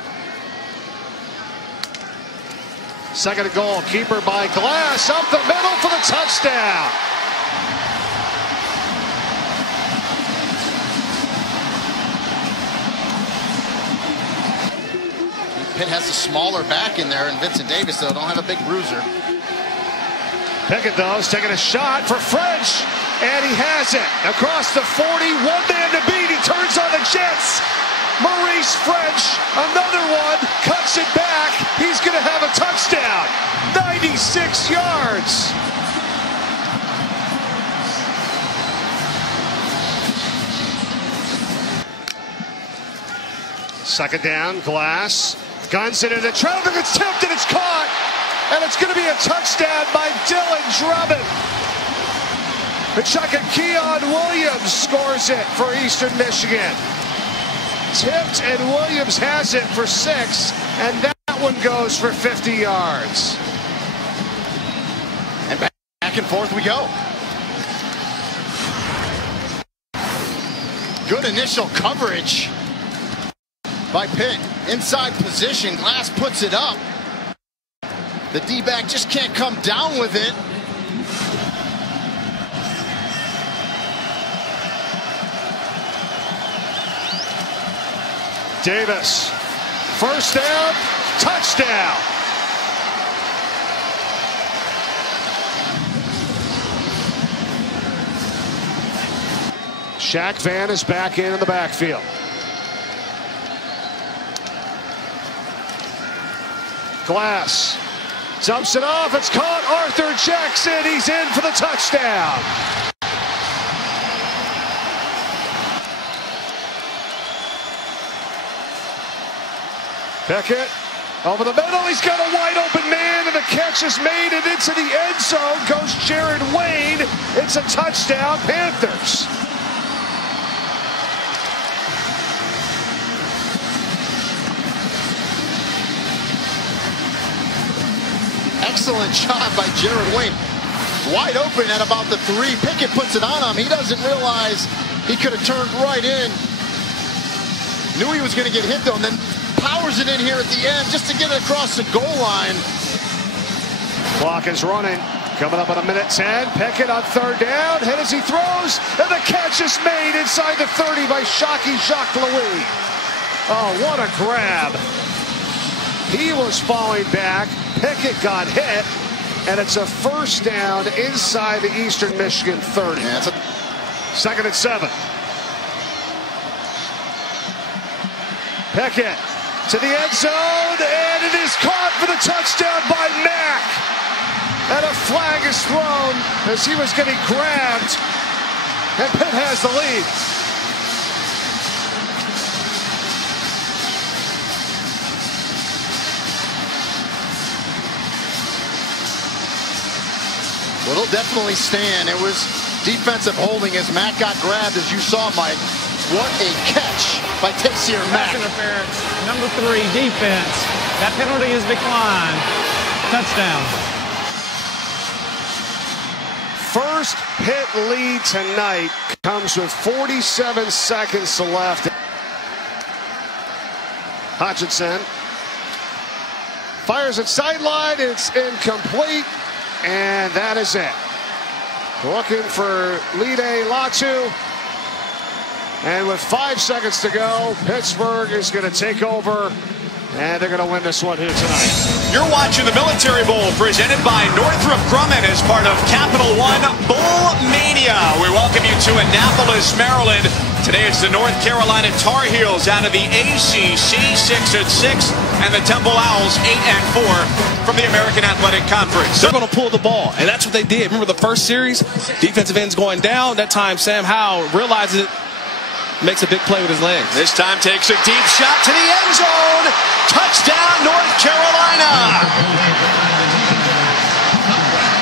2nd and goal. Keeper by Glass up the middle for the touchdown. Pitt has a smaller back in there, and Vincent Davis, though, don't have a big bruiser. Pickett, though, is taking a shot for French, and he has it. Across the 40, one man to beat. He turns on the Jets. Maurice French, another one, cuts it back. He's going to have a touchdown. 96 yards. Second down, Glass. Guns it into traffic. It's tipped and it's caught. And it's going to be a touchdown by Dylan Drummond. The chuck and Keon Williams scores it for Eastern Michigan. Tipped, and Williams has it for 6, and that one goes for 50 yards. And back and forth we go. Good initial coverage by Pitt. Inside position, Glass puts it up. The D-back just can't come down with it. Davis, first down, touchdown. Shaq Van is back in the backfield. Glass dumps it off. It's caught. Arthur Jackson. He's in for the touchdown. Pickett over the middle. He's got a wide open man, and the catch is made, and into the end zone goes Jared Wayne. It's a touchdown, Panthers. Excellent job by Jared Wayne. Wide open at about the 3. Pickett puts it on him. He doesn't realize he could have turned right in. Knew he was going to get hit, though, and then powers it in here at the end just to get it across the goal line. Clock is running. Coming up on 1:10. Pickett on 3rd down. Hit as he throws, and the catch is made inside the 30 by Shockey Jacques Louis. Oh, what a grab. He was falling back. Pickett got hit, and it's a first down inside the Eastern Michigan 30. Yeah, it's a 2nd and 7. Pickett to the end zone, and it is caught for the touchdown by Mack. And a flag is thrown as he was getting grabbed, and Pitt has the lead. Well, it'll definitely stand. It was defensive holding as Mack got grabbed, as you saw, Mike. What a catch by Taysier Mack. Pass interference, number 3, defense. That penalty is declined. Touchdown. First Pitt lead tonight comes with 47 seconds left. Hutchinson fires it sideline. It's incomplete. And that is it. Looking for Lide Latu. And with 5 seconds to go, Pittsburgh is going to take over, and they're going to win this one here tonight. You're watching the Military Bowl presented by Northrop Grumman as part of Capital One Bowl Mania. We welcome you to Annapolis, Maryland. Today it's the North Carolina Tar Heels out of the ACC 6-6 and the Temple Owls 8-4 from the American Athletic Conference. They're going to pull the ball, and that's what they did. Remember the first series? Defensive end's going down. That time Sam Howell realizes it, makes a big play with his legs. This time takes a deep shot to the end zone. Touchdown, North Carolina.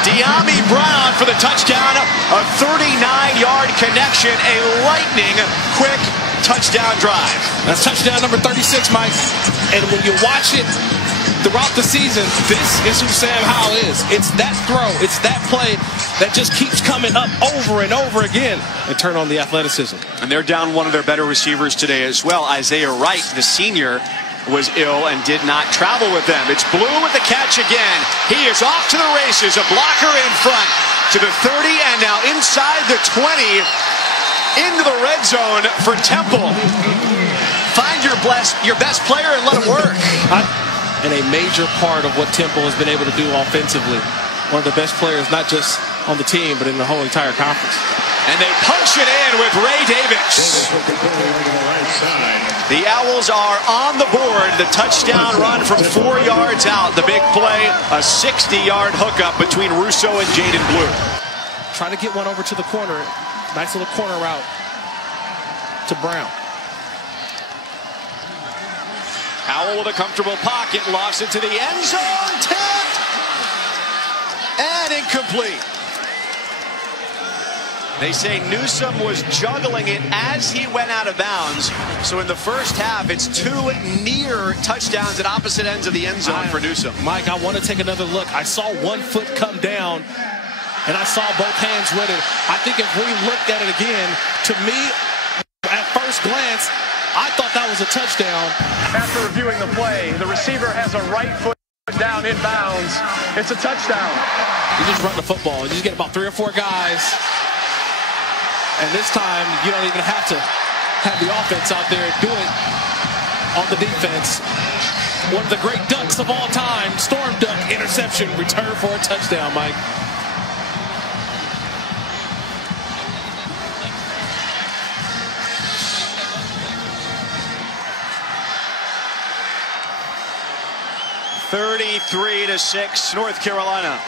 De'Ami Brown for the touchdown. A 39-yard connection. A lightning quick touchdown drive. That's touchdown number 36, Mike. And when you watch it throughout the season, this is who Sam Howell is. It's that throw. It's that play that just keeps coming up over and over again and turn on the athleticism. And they're down one of their better receivers today as well. Isaiah Wright, the senior, was ill and did not travel with them. It's Blue with the catch again. He is off to the races. A blocker in front to the 30 and now inside the 20 into the red zone for Temple. Find your best player and let it work. And a major part of what Temple has been able to do offensively. One of the best players, not just on the team, but in the whole entire conference. And they punch it in with Ray Davis. The Owls are on the board. The touchdown run from 4 yards out. The big play, a 60-yard hookup between Russo and Jaden Blue. Trying to get one over to the corner. Nice little corner route to Brown. Howell with a comfortable pocket, lofts it to the end zone, tipped, and incomplete. They say Newsome was juggling it as he went out of bounds. So in the first half, it's 2 near touchdowns at opposite ends of the end zone for Newsome. Mike, I want to take another look. I saw one foot come down, and I saw both hands with it. I think if we looked at it again, to me, at first glance, I thought that was a touchdown. After reviewing the play, the receiver has a right foot down in bounds. It's a touchdown. You just run the football. You just get about 3 or 4 guys. And this time, you don't even have to have the offense out there do it on the defense. One of the great ducks of all time, Storm Duck interception, return for a touchdown, Mike. (33-6), North Carolina.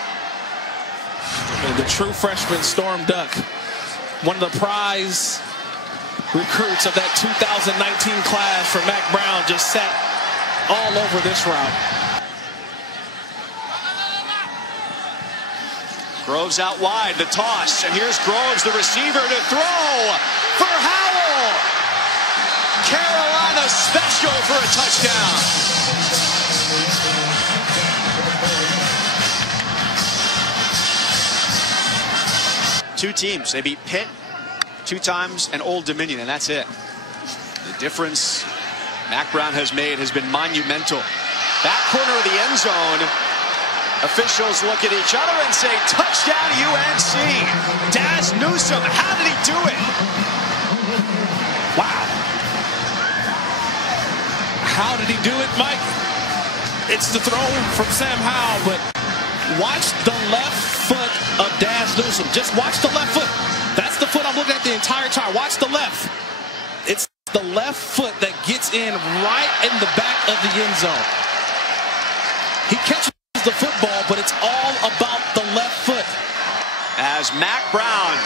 And the true freshman Storm Duck, one of the prize recruits of that 2019 class for Mac Brown, just sat all over this route. Groves out wide, the toss, and here's Groves, the receiver, to throw for Howell. Carolina special for a touchdown. Two teams, they beat Pitt 2 times and Old Dominion, and that's it. The difference Mac Brown has made has been monumental. Back corner of the end zone, officials look at each other and say, touchdown UNC. Daz Newsome, how did he do it? Wow. How did he do it, Mike? It's the throw from Sam Howell, but watch the left foot of Daz Newsome. Just watch the left foot. That's the foot I'm looking at the entire time. Watch the left. It's the left foot that gets in right in the back of the end zone. He catches the football, but it's all about the left foot. As Mac Brown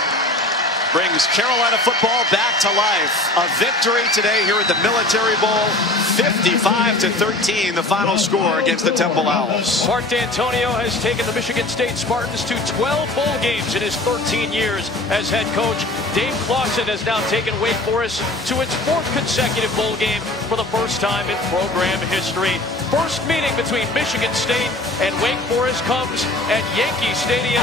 brings Carolina football back to life. A victory today here at the Military Bowl, 55-13, the final score against the Temple Owls. Mark D'Antonio has taken the Michigan State Spartans to 12 bowl games in his 13 years as head coach. Dave Clawson has now taken Wake Forest to its 4th consecutive bowl game for the first time in program history. First meeting between Michigan State and Wake Forest comes at Yankee Stadium.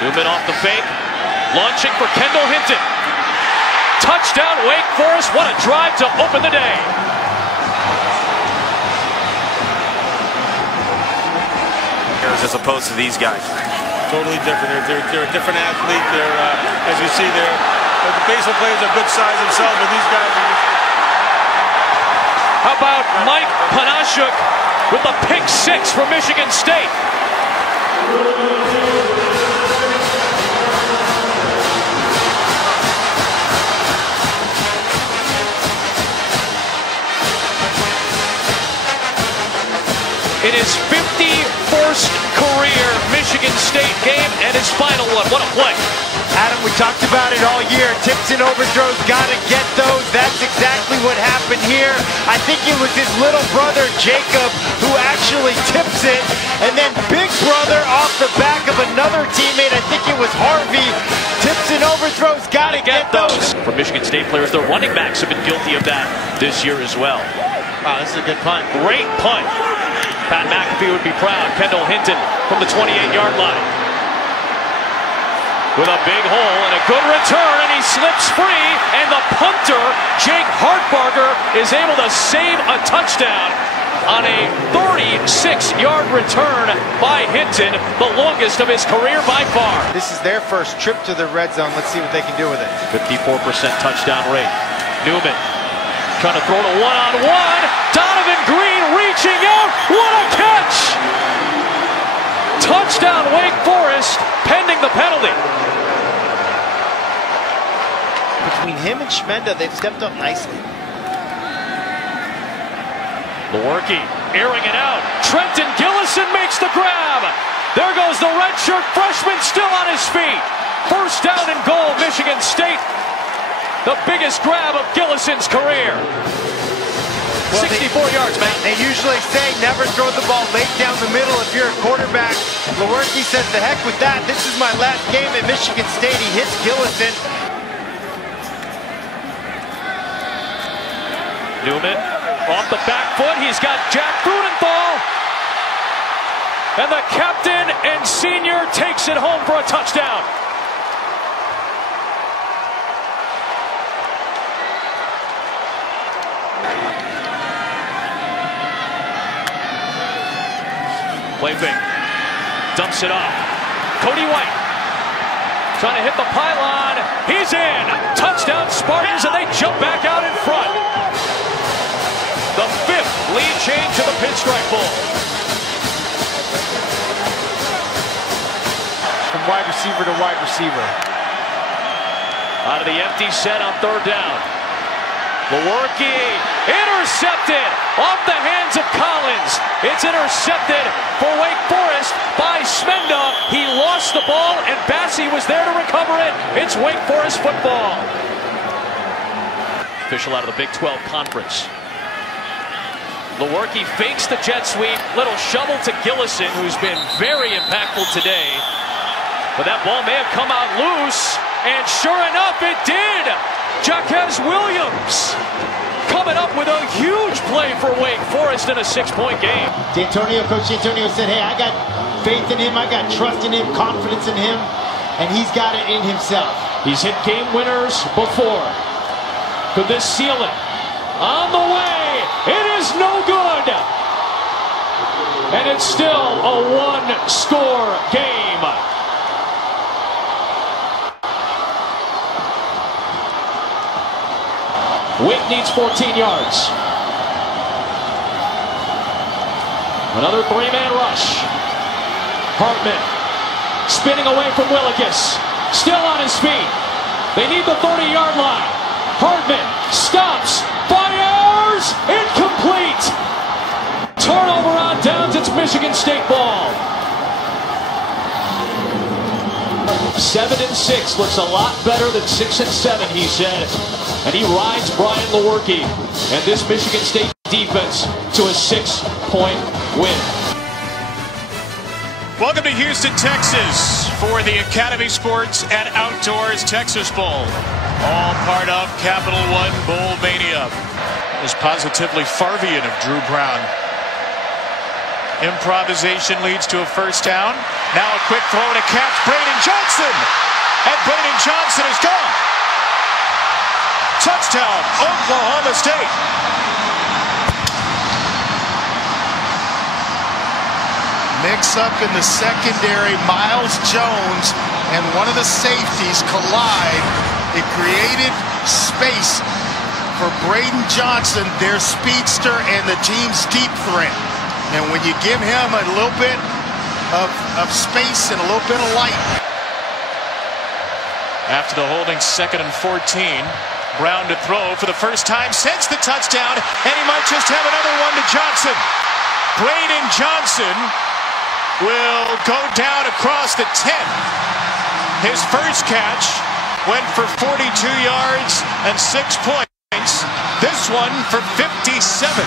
Newman off the fake, launching for Kendall Hinton. Touchdown Wake Forest, what a drive to open the day. As opposed to these guys. Totally different. They're a different athlete. They're, as you see there, the baseball players are good size themselves, but these guys are just... How about Mike Panashuk with the pick 6 for Michigan State? In his 51st career Michigan State game and his final one. What a play. Adam, we talked about it all year. Tips and overthrows, got to get those. That's exactly what happened here. I think it was his little brother, Jacob, who actually tips it. And then big brother off the back of another teammate, I think it was Harvey. Tips and overthrows, got to get those. For Michigan State players, their running backs have been guilty of that this year as well. Wow, this is a good punt. Great punt. Pat McAfee would be proud. Kendall Hinton from the 28-yard line. With a big hole and a good return, and he slips free, and the punter, Jake Hartbarger, is able to save a touchdown on a 36-yard return by Hinton, the longest of his career by far. This is their first trip to the red zone. Let's see what they can do with it. 54% touchdown rate. Newman trying to throw to one-on-one. Donovan Green reaching out. What a catch! Touchdown Wake Forest, pending the penalty. Between him and Schmenda, they've stepped up nicely. Lewerke airing it out. Trenton Gillison makes the grab. There goes the redshirt freshman still on his feet. First down and goal, Michigan State. The biggest grab of Gillison's career. Well, 64 yards, man. They usually say never throw the ball late down the middle if you're a quarterback. Lewerke says, the heck with that. This is my last game at Michigan State. He hits Gillison. Newman off the back foot. He's got Jack Frudenthal. And the captain and senior takes it home for a touchdown. Play fake. Dumps it off. Cody White trying to hit the pylon. He's in. Touchdown Spartans, and they jump back out in front. The 5th lead change to the Pinstripe Bowl. From wide receiver to wide receiver. Out of the empty set on 3rd down. Lewerke intercepted off the hands of Collins. It's intercepted for Wake Forest by Smenda. He lost the ball, and Bassie was there to recover it. It's Wake Forest football. Official out of the Big 12 Conference. Lewerke fakes the jet sweep. Little shovel to Gillison, who's been very impactful today. But that ball may have come out loose, and sure enough, it did. Jaquez Williams coming up with a huge play for Wake Forest in a 6-point game. Coach D'Antonio said, hey, I got faith in him, I got trust in him, confidence in him, and he's got it in himself. He's hit game winners before. Could this seal it? On the way, it is no good. And it's still a 1-score game. Wake needs 14 yards. Another 3-man rush. Hartman spinning away from Willikis. Still on his feet. They need the 30-yard line. Hartman stops, fires, incomplete. Turnover on downs. It's Michigan State ball. 7-6 looks a lot better than 6-7, he said. And he rides Brian Lewerke and this Michigan State defense to a 6-point win. Welcome to Houston, Texas for the Academy Sports and Outdoors Texas Bowl. All part of Capital One Bowl Mania. It was positively Farvian of Drew Brown. Improvisation leads to a first down. Now a quick throw to catch Braden Johnson. And Braden Johnson is gone. Touchdown, Oklahoma State. Mix up in the secondary. Miles Jones and one of the safeties collide. It created space for Braden Johnson, their speedster and the team's deep threat. And when you give him a little bit of space and a little bit of light. After the holding, 2nd and 14. Brown to throw for the first time since the touchdown, and he might just have another one to Johnson. Braden Johnson will go down across the 10. His first catch went for 42 yards and 6 points. This one for 57.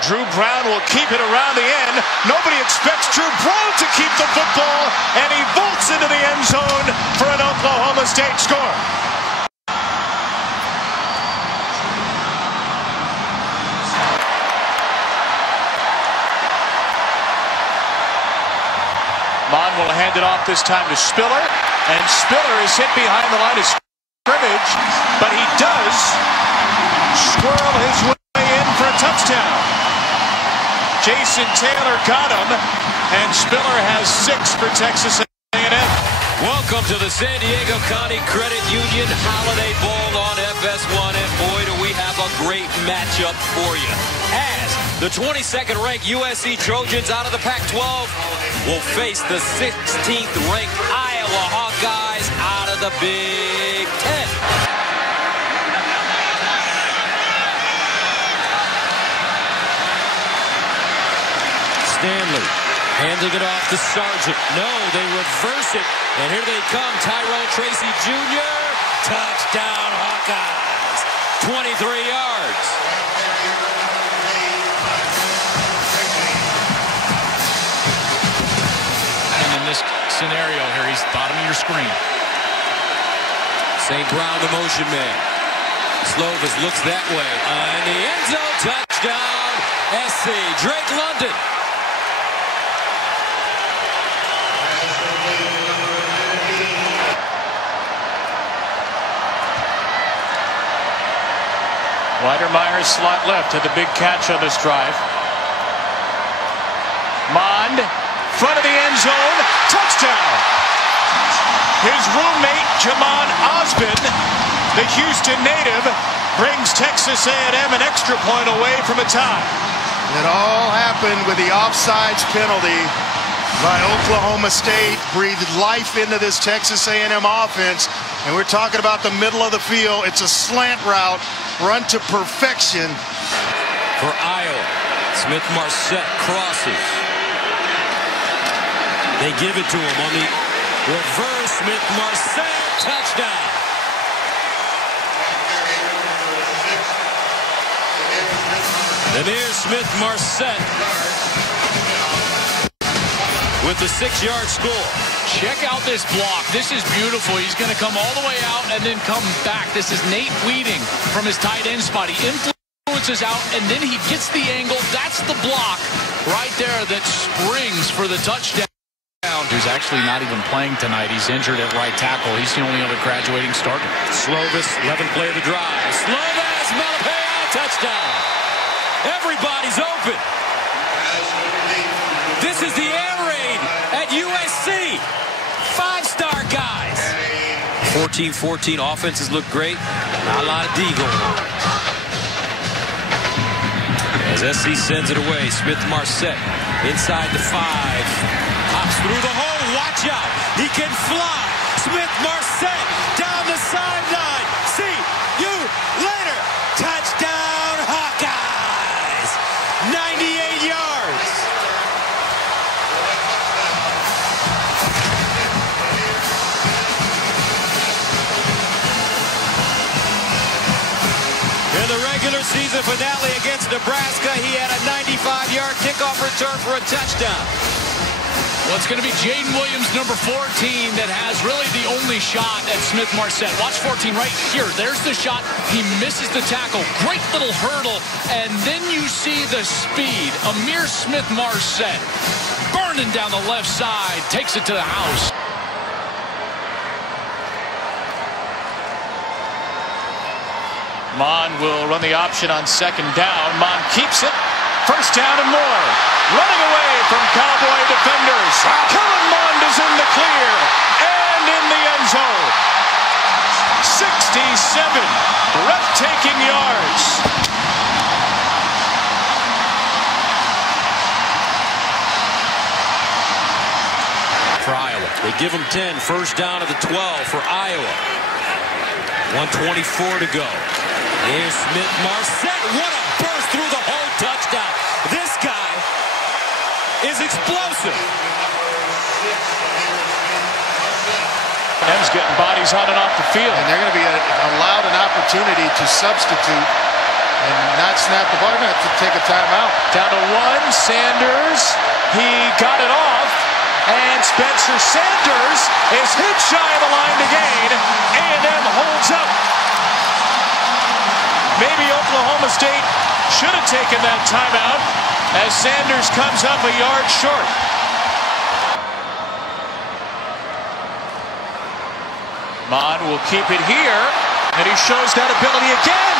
Drew Brown will keep it around the end. Nobody expects Drew Brown to keep the football, and he vaults into the end zone for an Oklahoma State score. Mon will hand it off this time to Spiller, and Spiller is hit behind the line of scrimmage, but he does squirrel his way in for a touchdown. Jason Taylor got him, and Spiller has 6 for Texas A&M. Welcome to the San Diego County Credit Union Holiday Bowl on FS1, and boy, do we have a great matchup for you. As the 22nd ranked USC Trojans out of the Pac-12 will face the 16th ranked Iowa Hawkeyes out of the Big Ten. Stanley handing it off to Sargent. No, they reverse it. And here they come. Tyrone Tracy Jr. Touchdown, Hawkeyes. 23 yards. And in this scenario here, he's bottom of your screen. St. Brown, the motion man. Slovis looks that way. In the end zone, touchdown, SC. Drake London. Weidermeyer's slot left had the big catch on this drive. Mond, front of the end zone, touchdown. His roommate, Jamon Osborne, the Houston native, brings Texas A&M an extra point away from a tie. It all happened with the offsides penalty by Oklahoma State. Breathed life into this Texas A&M offense. And we're talking about the middle of the field. It's a slant route, run to perfection. For Iowa, Smith-Marset crosses. They give it to him on the reverse. Smith-Marset, touchdown. Namir Smith-Marset with the 6-yard score. Check out this block. This is beautiful. He's going to come all the way out and then come back. This is Nate Weeding from his tight end spot. He influences out, and then he gets the angle. That's the block right there that springs for the touchdown. Who's actually not even playing tonight. He's injured at right tackle. He's the only other graduating starter. Slovis, 11th play of the drive. Slovis, Malapaya, touchdown. Everybody's open. This is the air raid at USC. 5-star guys. 14-14 offenses look great. Not a lot of D going on. As SC sends it away, Smith-Marset inside the 5. Hops through the hole. Watch out. He can fly. Smith-Marset down the sideline. See you later. Touchdown, Hawkeyes. 98 yards. In the regular season finale against Nebraska, he had a 95-yard kickoff return for a touchdown. Well, it's going to be Jaden Williams, number 14, that has really the only shot at Smith-Marset. Watch 14 right here. There's the shot. He misses the tackle. Great little hurdle. And then you see the speed. Amir Smith-Marset burning down the left side. Takes it to the house. Mond will run the option on 2nd down. Mond keeps it. 1st down and more. Running away from Cowboy defenders. Kellen Mond is in the clear and in the end zone. 67 breathtaking yards. For Iowa, they give him 10. 1st down at the 12 for Iowa. 1:24 to go. Here's Smith-Marset. What a burst through the hole. Touchdown. This guy is explosive. M's getting bodies on and off the field. And they're going to be allowed an opportunity to substitute and not snap the ball. They're going to have to take a timeout. Down to 1. Sanders. He got it off. And Spencer Sanders is hit shy of the line to gain. A&M holds up. Maybe Oklahoma State should have taken that timeout as Sanders comes up a yard short. Mond will keep it here, and he shows that ability again.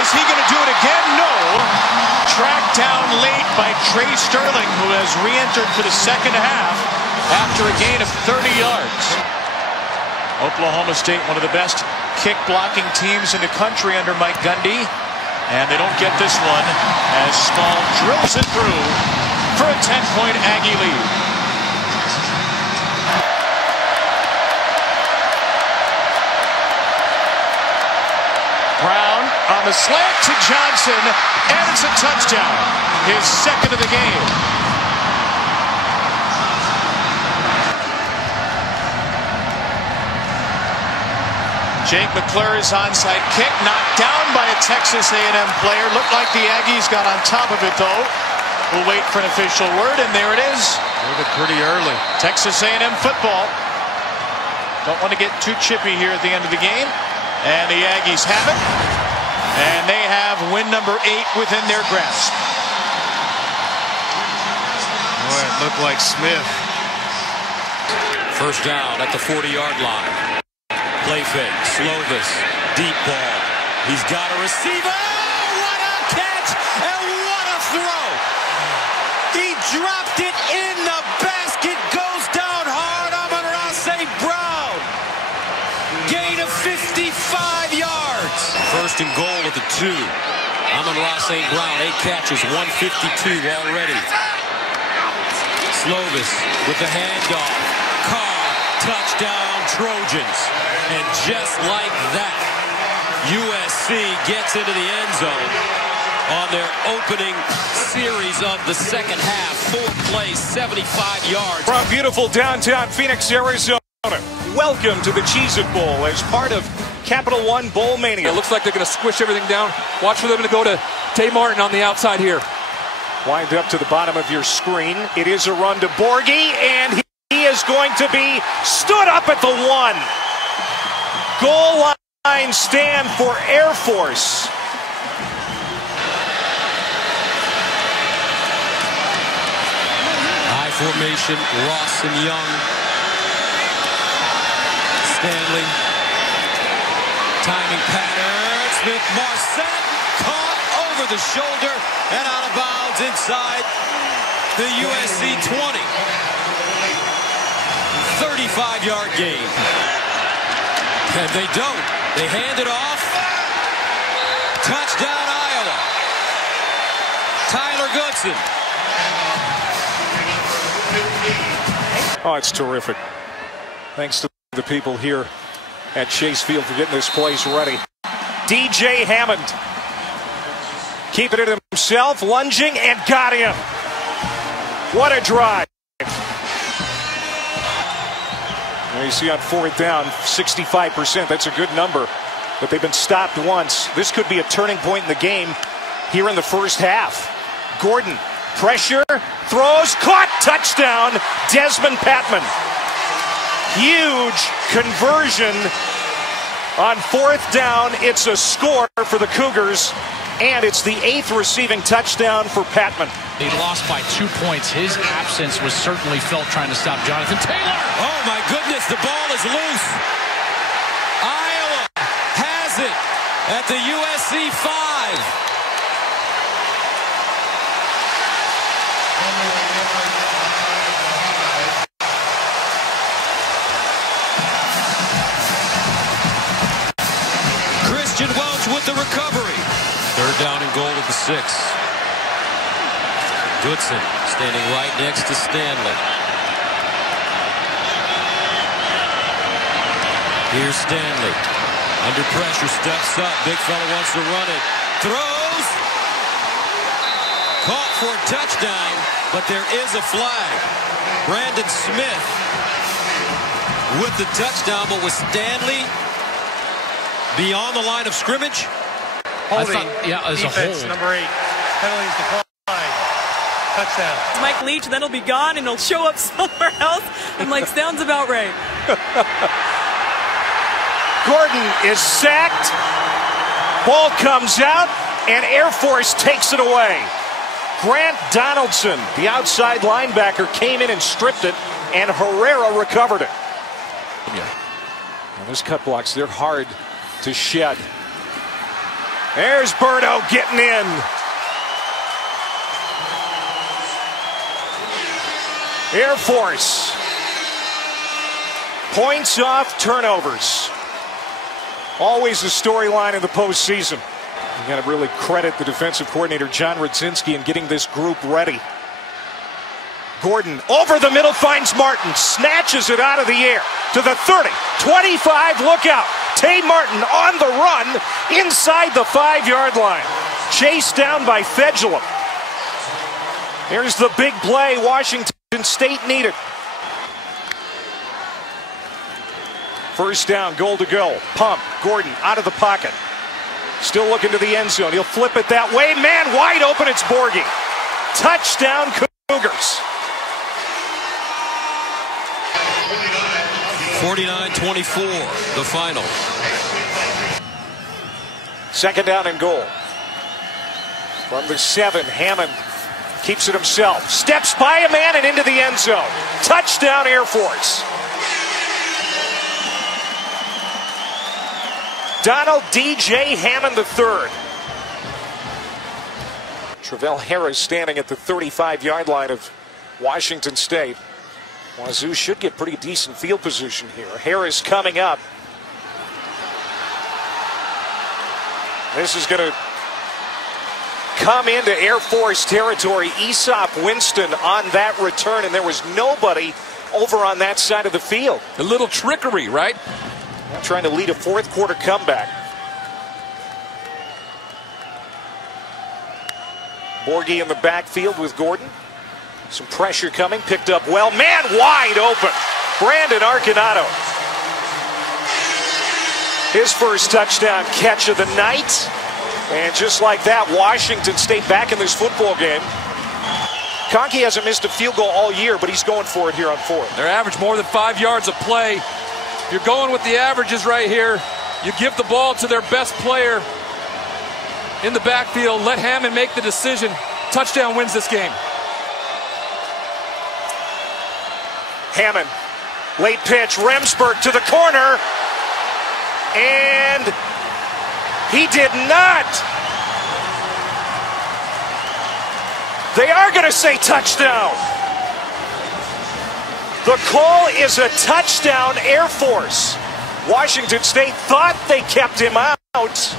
Is he going to do it again? No. Tracked down late by Trey Sterling, who has re-entered for the 2nd half after a gain of 30 yards. Oklahoma State, one of the best kick-blocking teams in the country under Mike Gundy. And they don't get this one as Small drills it through for a 10-point Aggie lead. Brown on the slant to Johnson, and it's a touchdown. His 2nd of the game. Jake McClure's onside kick knocked down by a Texas A&M player. Looked like the Aggies got on top of it, though. We'll wait for an official word, and there it is. Made it pretty early. Texas A&M football. Don't want to get too chippy here at the end of the game. And the Aggies have it. And they have win number 8 within their grasp. Boy, it looked like Smith. First down at the 40-yard line. Play fake, Slovis, deep ball. He's got a receiver. What a catch and what a throw. He dropped it in the basket. Goes down hard. Amon-Ra St. Brown. Gain of 55 yards. First and goal at the 2. Amon-Ra St. Brown, 8 catches, 152 already. Slovis with the handoff. Carr, touchdown Trojans. And just like that, USC gets into the end zone on their opening series of the second half. 4 plays, 75 yards. From beautiful downtown Phoenix, Arizona, welcome to the Cheez-It Bowl as part of Capital One Bowl Mania. It looks like they're going to squish everything down. Watch for them to go to Tay Martin on the outside here. Wind up to the bottom of your screen. It is a run to Borghi, and he is going to be stood up at the 1. Goal line stand for Air Force. High formation, Ross and Young. Stanley. Timing pattern. Smith Marset caught over the shoulder and out of bounds inside the USC 20. 35-yard gain. And they don't. They hand it off. Touchdown, Iowa. Tyler Goodson. Oh, it's terrific. Thanks to the people here at Chase Field for getting this place ready. DJ Hammond. Keeping it himself, lunging, and got him. What a drive. You see on 4th down, 65%. That's a good number. But they've been stopped once. This could be a turning point in the game here in the first half. Gordon, pressure, throws, caught, touchdown, Desmond Patman. Huge conversion on 4th down. It's a score for the Cougars, and it's the 8th receiving touchdown for Patman. He lost by 2 points. His absence was certainly felt trying to stop Jonathan Taylor. Oh, my goodness, the ball is loose. Iowa has it at the USC 5. Christian Welch with the recovery. 3rd down and goal at the 6. Goodson standing right next to Stanley. Here's Stanley. Under pressure, steps up. Big fella wants to run it. Throws. Caught for a touchdown, but there is a flag. Brandon Smith with the touchdown, but was Stanley beyond the line of scrimmage? Holding. Yeah, as a hold. Number 8. Penalties declined. Touchdown. Mike Leach, then he'll be gone and he'll show up somewhere else. I'm like, sounds about right. Gordon is sacked. Ball comes out, and Air Force takes it away. Grant Donaldson, the outside linebacker, came in and stripped it, and Herrera recovered it. Now, those cut blocks, they're hard to shed. There's Berto getting in. Air Force. Points off turnovers. Always a storyline in the postseason. You got to really credit the defensive coordinator, John Radzinski, in getting this group ready. Gordon over the middle finds Martin, snatches it out of the air to the 30, 25, look out. Tay Martin on the run inside the 5-yard line. Chased down by Fedulum. Here's the big play Washington State needed. First down, goal to go. Pump, Gordon out of the pocket. Still looking to the end zone. He'll flip it that way. Man wide open, it's Borghi. Touchdown Cougars. 49-24, the final. Second down and goal. From the 7, Hammond keeps it himself. Steps by a man and into the end zone. Touchdown Air Force. Donald D.J. Hammond III. Travell Harris standing at the 35-yard line of Washington State. Wazoo should get pretty decent field position here. Harris coming up. This is going to come into Air Force territory. Aesop Winston on that return, and there was nobody over on that side of the field. A little trickery, right? Trying to lead a fourth quarter comeback. Borghi in the backfield with Gordon. Some pressure coming, picked up well. Man wide open. Brandon Arconato. His first touchdown catch of the night. And just like that, Washington State back in this football game. Conkey hasn't missed a field goal all year, but he's going for it here on fourth. They're average more than 5 yards a play. If you're going with the averages right here, you give the ball to their best player in the backfield. Let Hammond make the decision. Touchdown wins this game. Hammond, late pitch, Remsburg to the corner, and he did not. They are going to say touchdown. The call is a touchdown, Air Force. Washington State thought they kept him out.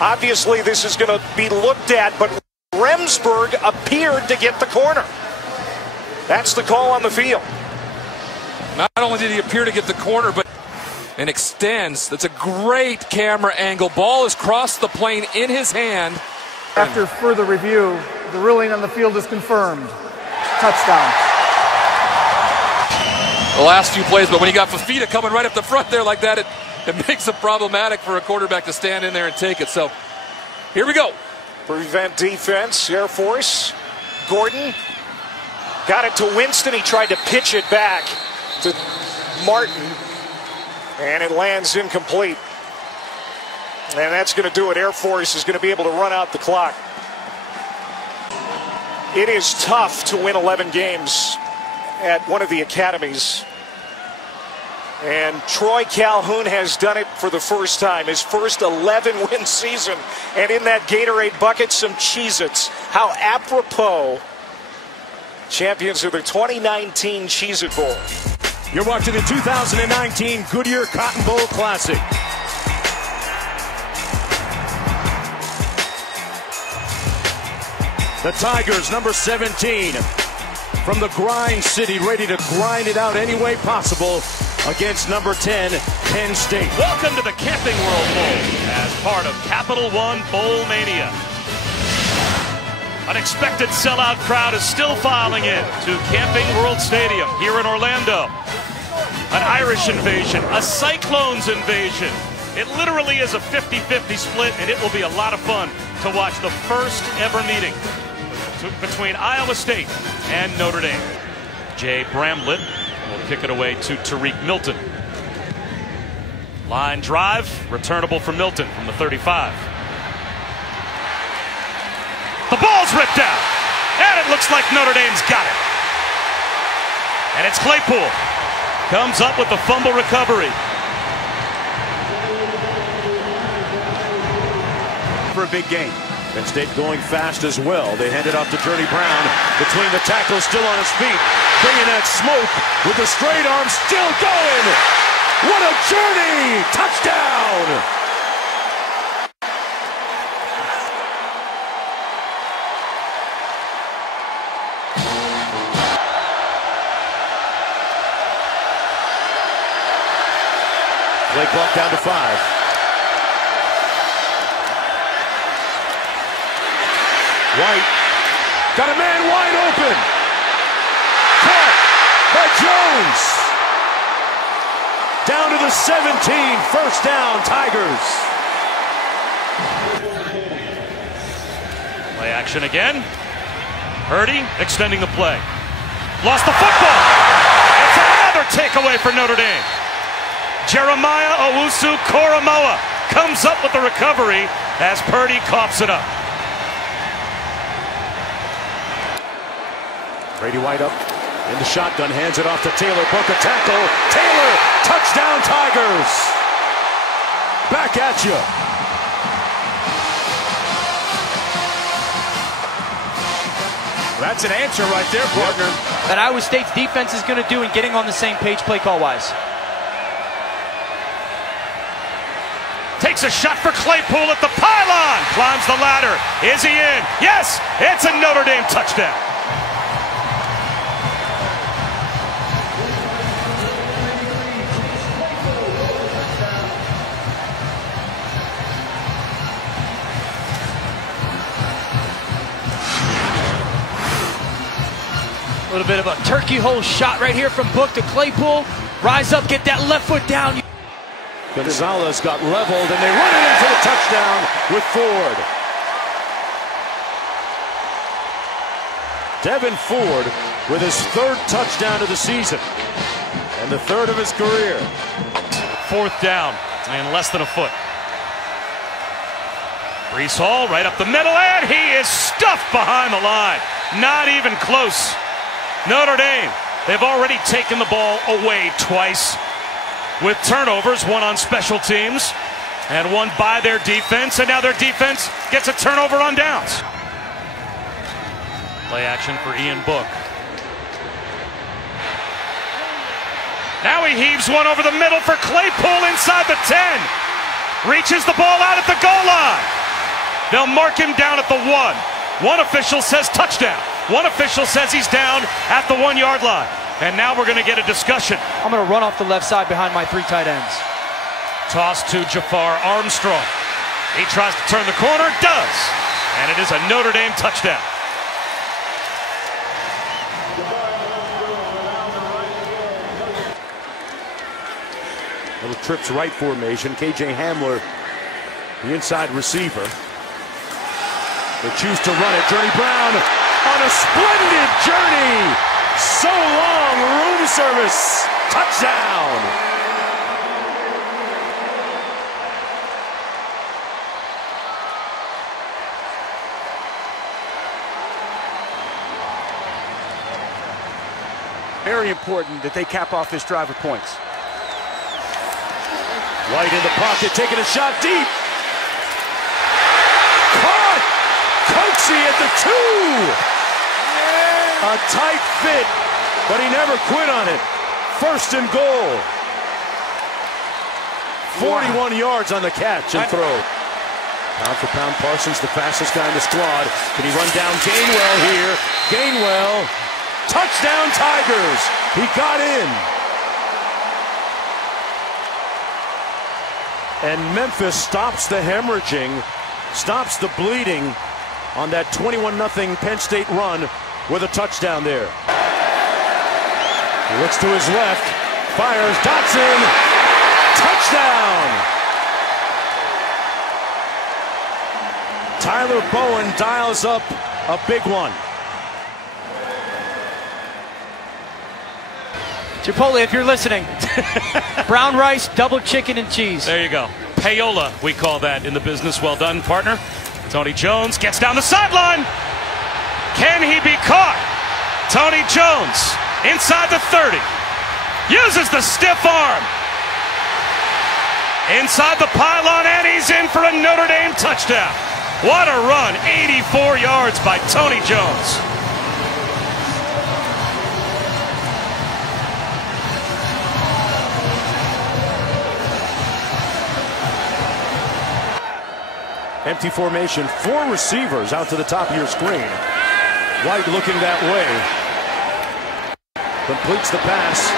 Obviously, this is going to be looked at, but Remsburg appeared to get the corner. That's the call on the field. Not only did he appear to get the corner, but and extends. That's a great camera angle. Ball has crossed the plane in his hand. After further review, the ruling on the field is confirmed. Touchdown. The last few plays, but when you got Fafita coming right up the front there like that, it makes it problematic for a quarterback to stand in there and take it. So here we go. Prevent defense, Air Force. Gordon got it to Winston. He tried to pitch it back to Martin, and it lands incomplete. And that's going to do it. Air Force is going to be able to run out the clock. It is tough to win 11 games at one of the academies. And Troy Calhoun has done it for the first time. His first 11-win season. And in that Gatorade bucket, some Cheez-Its. How apropos. Champions of the 2019 Cheez-It Bowl. You're watching the 2019 Goodyear Cotton Bowl Classic. The Tigers, number 17, from the grind city, ready to grind it out any way possible against number 10, Penn State. Welcome to the Camping World Bowl as part of Capital One Bowl Mania. An expected sellout crowd is still filing in to Camping World Stadium here in Orlando. An Irish invasion, a Cyclones invasion. It literally is a 50-50 split, and it will be a lot of fun to watch the first ever meeting between Iowa State and Notre Dame. Jay Bramlett will kick it away to Tariq Milton. Line drive, returnable for Milton from the 35. The ball's ripped out, and it looks like Notre Dame's got it. And it's Claypool. Comes up with the fumble recovery. For a big game. Penn State going fast as well. They hand it off to Journey Brown. Between the tackles, still on his feet. Bringing that smoke with the straight arm, still going. What a journey! Touchdown! Play clock down to 5. White got a man wide open. Caught by Jones. Down to the 17, first down, Tigers. Play action again. Purdy extending the play. Lost the football. It's another takeaway for Notre Dame. Jeremiah Owusu-Koramoah comes up with the recovery as Purdy coughs it up. Brady White up in the shotgun, hands it off to Taylor. Broke a tackle. Taylor, touchdown Tigers. Back at you. That's an answer right there, partner. That Iowa State's defense is going to do in getting on the same page play call-wise. Takes a shot for Claypool at the pylon. Climbs the ladder. Is he in? Yes, it's a Notre Dame touchdown. A little bit of a turkey hole shot right here from Book to Claypool. Rise up, get that left foot down. Gonzalez got leveled, and they run it in for the touchdown with Ford. Devin Ford with his third touchdown of the season and the third of his career. Fourth down and less than a foot. Breece Hall right up the middle, and he is stuffed behind the line. Not even close. Notre Dame, they've already taken the ball away twice with turnovers, one on special teams and one by their defense, and now their defense gets a turnover on downs. Play action for Ian Book. Now he heaves one over the middle for Claypool inside the 10. Reaches the ball out at the goal line. They'll mark him down at the 1. One official says touchdown. One official says he's down at the 1 yard line. And now we're going to get a discussion. I'm going to run off the left side behind my 3 tight ends. Toss to Jafar Armstrong. He tries to turn the corner, does. And it is a Notre Dame touchdown. Little trips right formation. KJ Hamler, the inside receiver. They choose to run it. Journey Brown on a splendid journey. So long, room service. Touchdown. Very important that they cap off this drive with points. White in the pocket, taking a shot deep. Caught! Coaxey at the 2. A tight fit, but he never quit on it. First and goal. 41 yards on the catch and throw. Pound for pound, Parsons, the fastest guy in the squad. Can he run down Gainwell here? Gainwell. Touchdown Tigers. He got in. And Memphis stops the hemorrhaging, stops the bleeding on that 21-0 Penn State run with a touchdown there. He looks to his left, fires, Dotson, touchdown! Tyler Bowen dials up a big one. Chipotle, if you're listening. Brown rice, double chicken and cheese. There you go. Payola, we call that in the business. Well done, partner. Tony Jones gets down the sideline. Can he be caught? Tony Jones inside the 30. Uses the stiff arm. Inside the pylon, and he's in for a Notre Dame touchdown. What a run. 84 yards by Tony Jones. Empty formation, 4 receivers out to the top of your screen. White looking that way. Completes the pass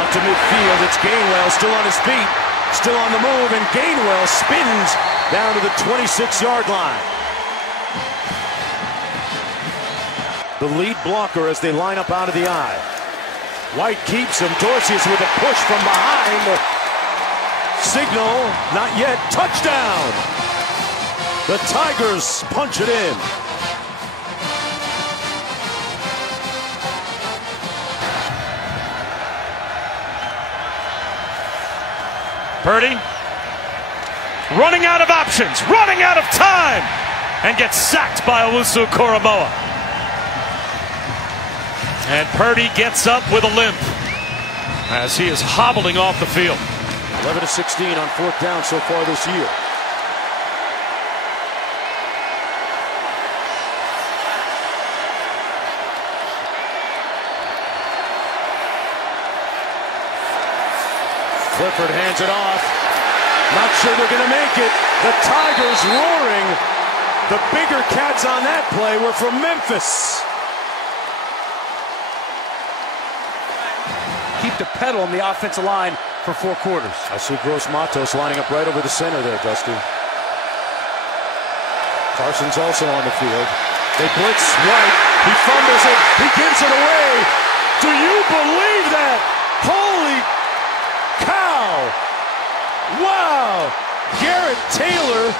out to midfield. It's Gainwell still on his feet, still on the move, and Gainwell spins down to the 26-yard line. The lead blocker as they line up out of the eye. White keeps him. Dorsey is with a push from behind. Signal, not yet. Touchdown! The Tigers punch it in. Purdy running out of options, running out of time, and gets sacked by Owusu Koromoa. And Purdy gets up with a limp as he is hobbling off the field. 11-16 on 4th down so far this year. Clifford hands it off. Not sure they're going to make it. The Tigers roaring. The bigger cats on that play were from Memphis. Keep the pedal on the offensive line for 4 quarters. I see Gross Matos lining up right over the center there, Dusty. Carson's also on the field. They blitz White. He fumbles it. He gives it away. Do you believe that? Holy cow! Wow! Garrett Taylor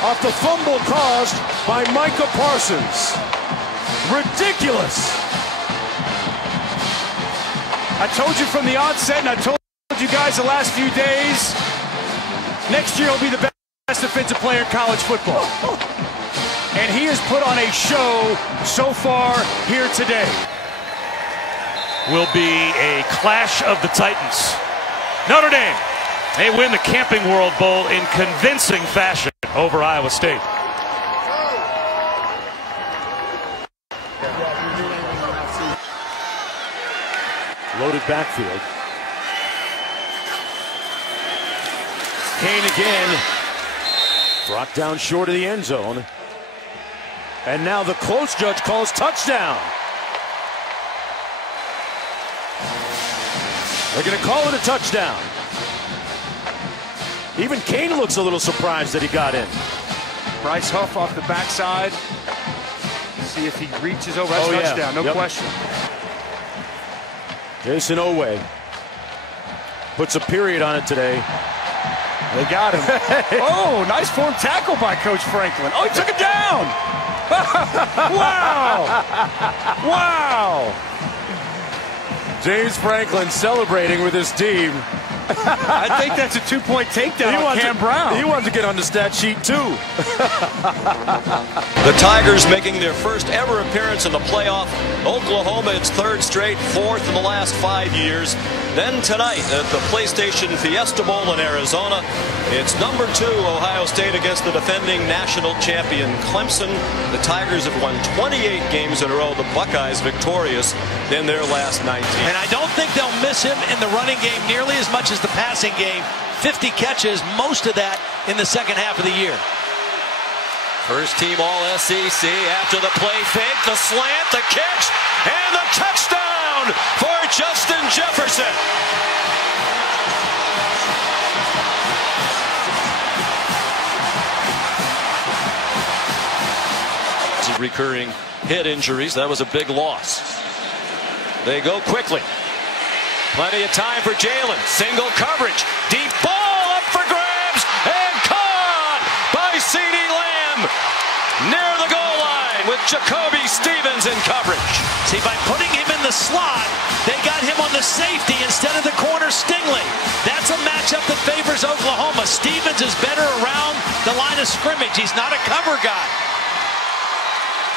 off the fumble caused by Micah Parsons. Ridiculous! I told you from the onset, and I told you guys the last few days, next year he'll be the best defensive player in college football. And he has put on a show so far here today. Will be a clash of the Titans. Notre Dame, they win the Camping World Bowl in convincing fashion over Iowa State. Loaded backfield. Kane again. Brought down short of the end zone. And now the close judge calls touchdown. They're going to call it a touchdown. Even Kane looks a little surprised that he got in. Bryce Huff off the backside. See if he reaches over. That's touchdown, no question. Jason Owe puts a period on it today. They got him. Oh, nice form tackle by Coach Franklin. Oh, he took it down. Wow. Wow. James Franklin celebrating with his team. I think that's a 2-point takedown on Cam Brown. He wanted to get on the stat sheet too. The Tigers making their first ever appearance in the playoff. Oklahoma, its 3rd straight, 4th in the last 5 years. Then tonight at the PlayStation Fiesta Bowl in Arizona, it's number 2 Ohio State against the defending national champion Clemson. The Tigers have won 28 games in a row. The Buckeyes victorious in their last 19. And I don't think they'll miss him in the running game nearly as much as the passing game. 50 catches, most of that in the second half of the year. First team All-SEC after the play fake, the slant, the catch, and the touchdown for Justin Jefferson. Recurring head injuries, that was a big loss. They go quickly. Plenty of time for Jalen. Single coverage. Deep ball up for grabs and caught by CeeDee Lamb near the goal line with Jacoby Stevens in coverage. See, by putting him in the slot, they got him on the safety instead of the corner Stingley. That's a matchup that favors Oklahoma. Stevens is better around the line of scrimmage. He's not a cover guy.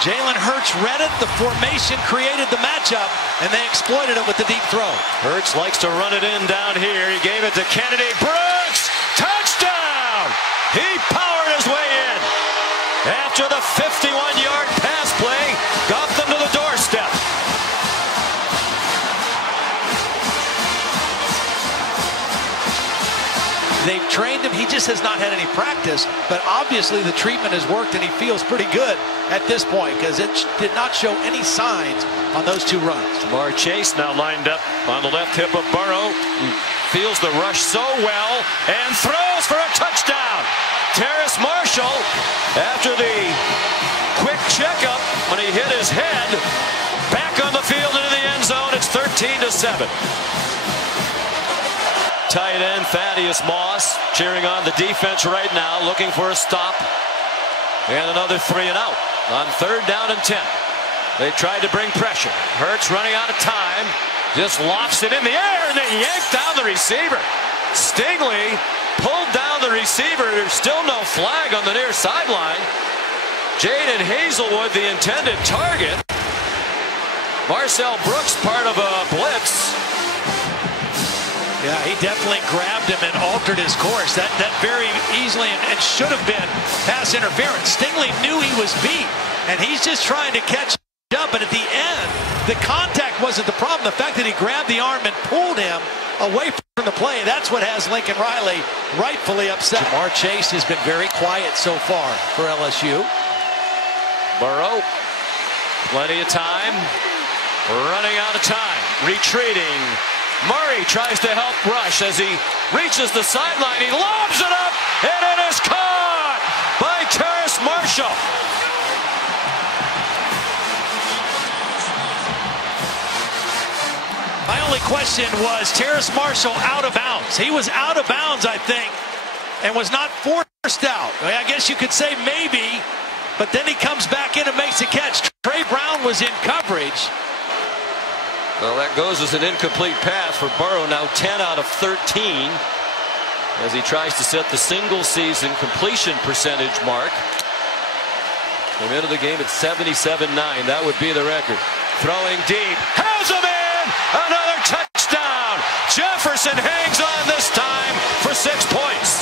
Jalen Hurts read it, the formation created the matchup, and they exploited it with the deep throw. Hurts likes to run it in down here. He gave it to Kennedy Brooks. Touchdown! He powered his way in. After the 51-yard pass play, got them to the doorstep. They've trained him. He just has not had any practice, but obviously the treatment has worked and he feels pretty good at this point because it did not show any signs on those 2 runs. Jamar Chase now lined up on the left hip of Burrow. Feels the rush so well and throws for a touchdown. Terrace Marshall, after the quick checkup when he hit his head, back on the field into the end zone. It's 13-7. Tight end Thaddeus Moss cheering on the defense right now, looking for a stop. And another 3 and out on 3rd down and 10. They tried to bring pressure. Hurts running out of time. Just lofts it in the air, and they yank down the receiver. Stingley pulled down the receiver. There's still no flag on the near sideline. Jaden Hazelwood, the intended target. Marcel Brooks, part of a blitz. Yeah, he definitely grabbed him and altered his course. That very easily and should have been pass interference. Stingley knew he was beat, and he's just trying to catch up. But at the end, the contact wasn't the problem. The fact that he grabbed the arm and pulled him away from the play, that's what has Lincoln Riley rightfully upset. Jamar Chase has been very quiet so far for LSU. Burrow, plenty of time, running out of time, retreating. Murray tries to help rush as he reaches the sideline. He lobs it up, and it is caught by Terrace Marshall. My only question was Terrace Marshall out of bounds. He was out of bounds, I think, and was not forced out. I guess you could say maybe, but then he comes back in and makes a catch. Trey Brown was in coverage. Well, that goes as an incomplete pass for Burrow, now 10 out of 13, as he tries to set the single season completion percentage mark. Came into the game at 77.9. That would be the record. Throwing deep, has him in! Another touchdown! Jefferson hangs on this time for 6 points.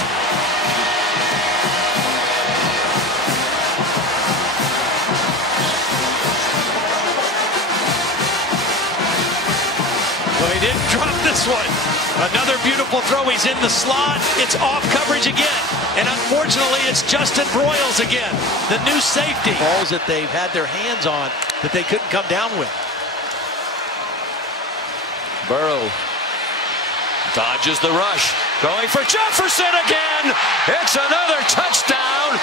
Well, he didn't drop this one. Another beautiful throw. He's in the slot. It's off coverage again. And unfortunately, it's Justin Broyles again, the new safety. Balls that they've had their hands on that they couldn't come down with. Burrow dodges the rush. Going for Jefferson again. It's another touchdown.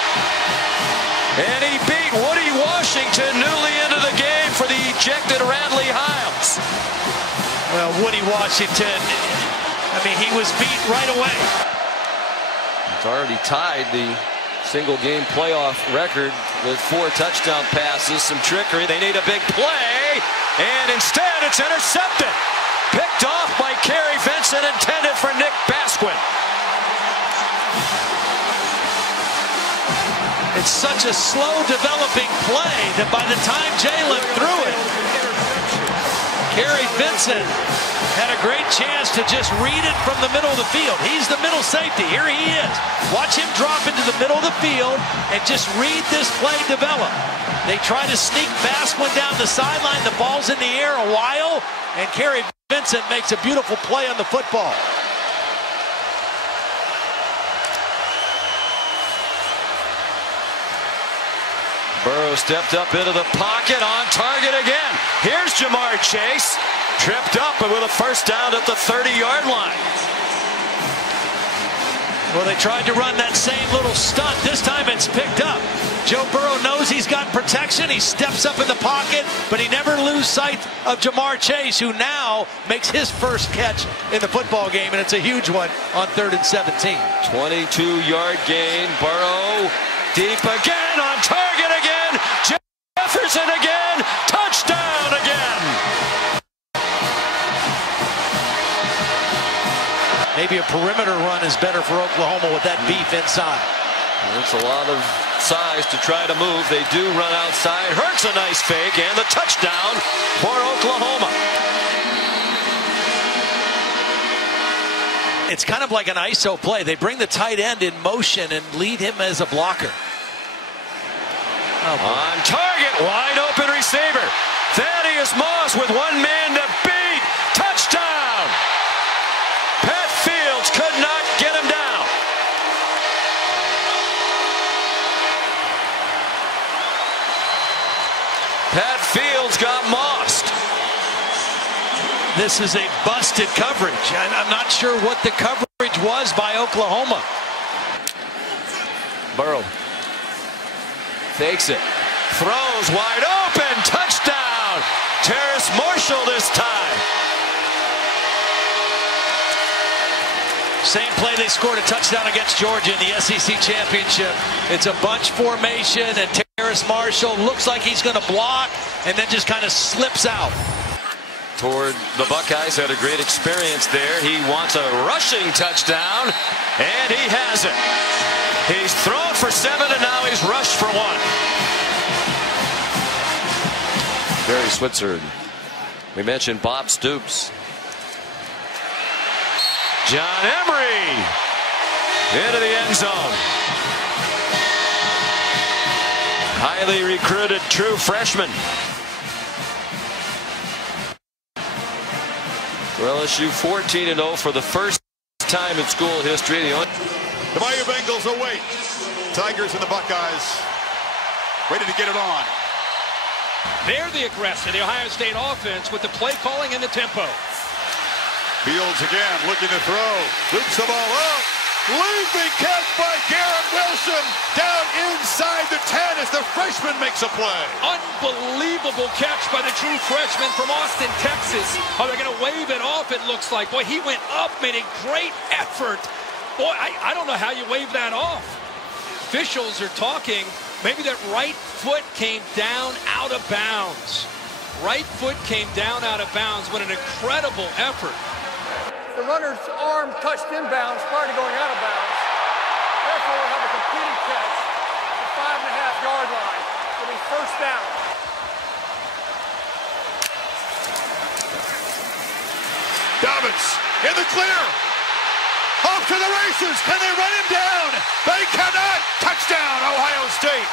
And he beat Woody Washington newly into the game for the ejected Radley Hiles. Well, Woody Washington, I mean, he was beat right away. He's already tied the single game playoff record with 4 touchdown passes. Some trickery. They need a big play. And instead, it's intercepted. Picked off by Kerry Vincent, intended for Nick Basquin. It's such a slow developing play that by the time Jalen threw it, Kerry Vincent had a great chance to just read it from the middle of the field. He's the middle safety. Here he is. Watch him drop into the middle of the field and just read this play develop. They try to sneak Basquin down the sideline. The ball's in the air a while, and Kerry Vincent makes a beautiful play on the football. Burrow stepped up into the pocket, on target again. Here's Jamar Chase, tripped up but with a first down at the 30-yard line. Well, they tried to run that same little stunt. This time it's picked up. Joe Burrow knows he's got protection. He steps up in the pocket, but he never loses sight of Jamar Chase, who now makes his first catch in the football game, and it's a huge one on 3rd and 17. 22-yard gain. Burrow deep again, on target again. Jefferson again. Touchdown again. Maybe a perimeter run is better for Oklahoma with that beef inside. It's a lot of size to try to move. They do run outside. Hurts a nice fake, and the touchdown for Oklahoma. It's kind of like an ISO play. They bring the tight end in motion and lead him as a blocker. Oh, on target, wide open receiver. Thaddeus Moss with 1 man to beat. Touchdown. Pat Fields could not get him down. Pat Fields got mossed. This is a busted coverage. I'm not sure what the coverage was by Oklahoma. Burrow fakes it, throws wide open, touchdown. Terrace Marshall this time. Same play they scored a touchdown against Georgia in the SEC championship. It's a bunch formation, and Terrace Marshall looks like he's going to block and then just kind of slips out. Toward the Buckeyes, had a great experience there. He wants a rushing touchdown, and he has it. He's thrown for 7, and now he's rushed for 1. Barry Switzer. We mentioned Bob Stoops. John Emery into the end zone. Highly recruited true freshman. For LSU, 14-0 for the first time in school history. The Bayou Bengals await. Tigers and the Buckeyes ready to get it on. They're the aggressor, the Ohio State offense, with the play calling and the tempo. Fields again looking to throw. Loops the ball up. Leaping catch by Garrett Wilson down inside the 10 as the freshman makes a play. Unbelievable catch by the true freshman from Austin, Texas. Oh, they're going to wave it off, it looks like. Boy, he went up, made a great effort. Boy, I don't know how you wave that off. Officials are talking. Maybe that right foot came down out of bounds. Right foot came down out of bounds. What an incredible effort. The runner's arm touched inbounds prior to going out of bounds. Therefore, we'll have a completed catch at the 5.5-yard line. It'll be first down. Dobbins in the clear. Off to the races. Can they run him down? They cannot. Touchdown, Ohio State.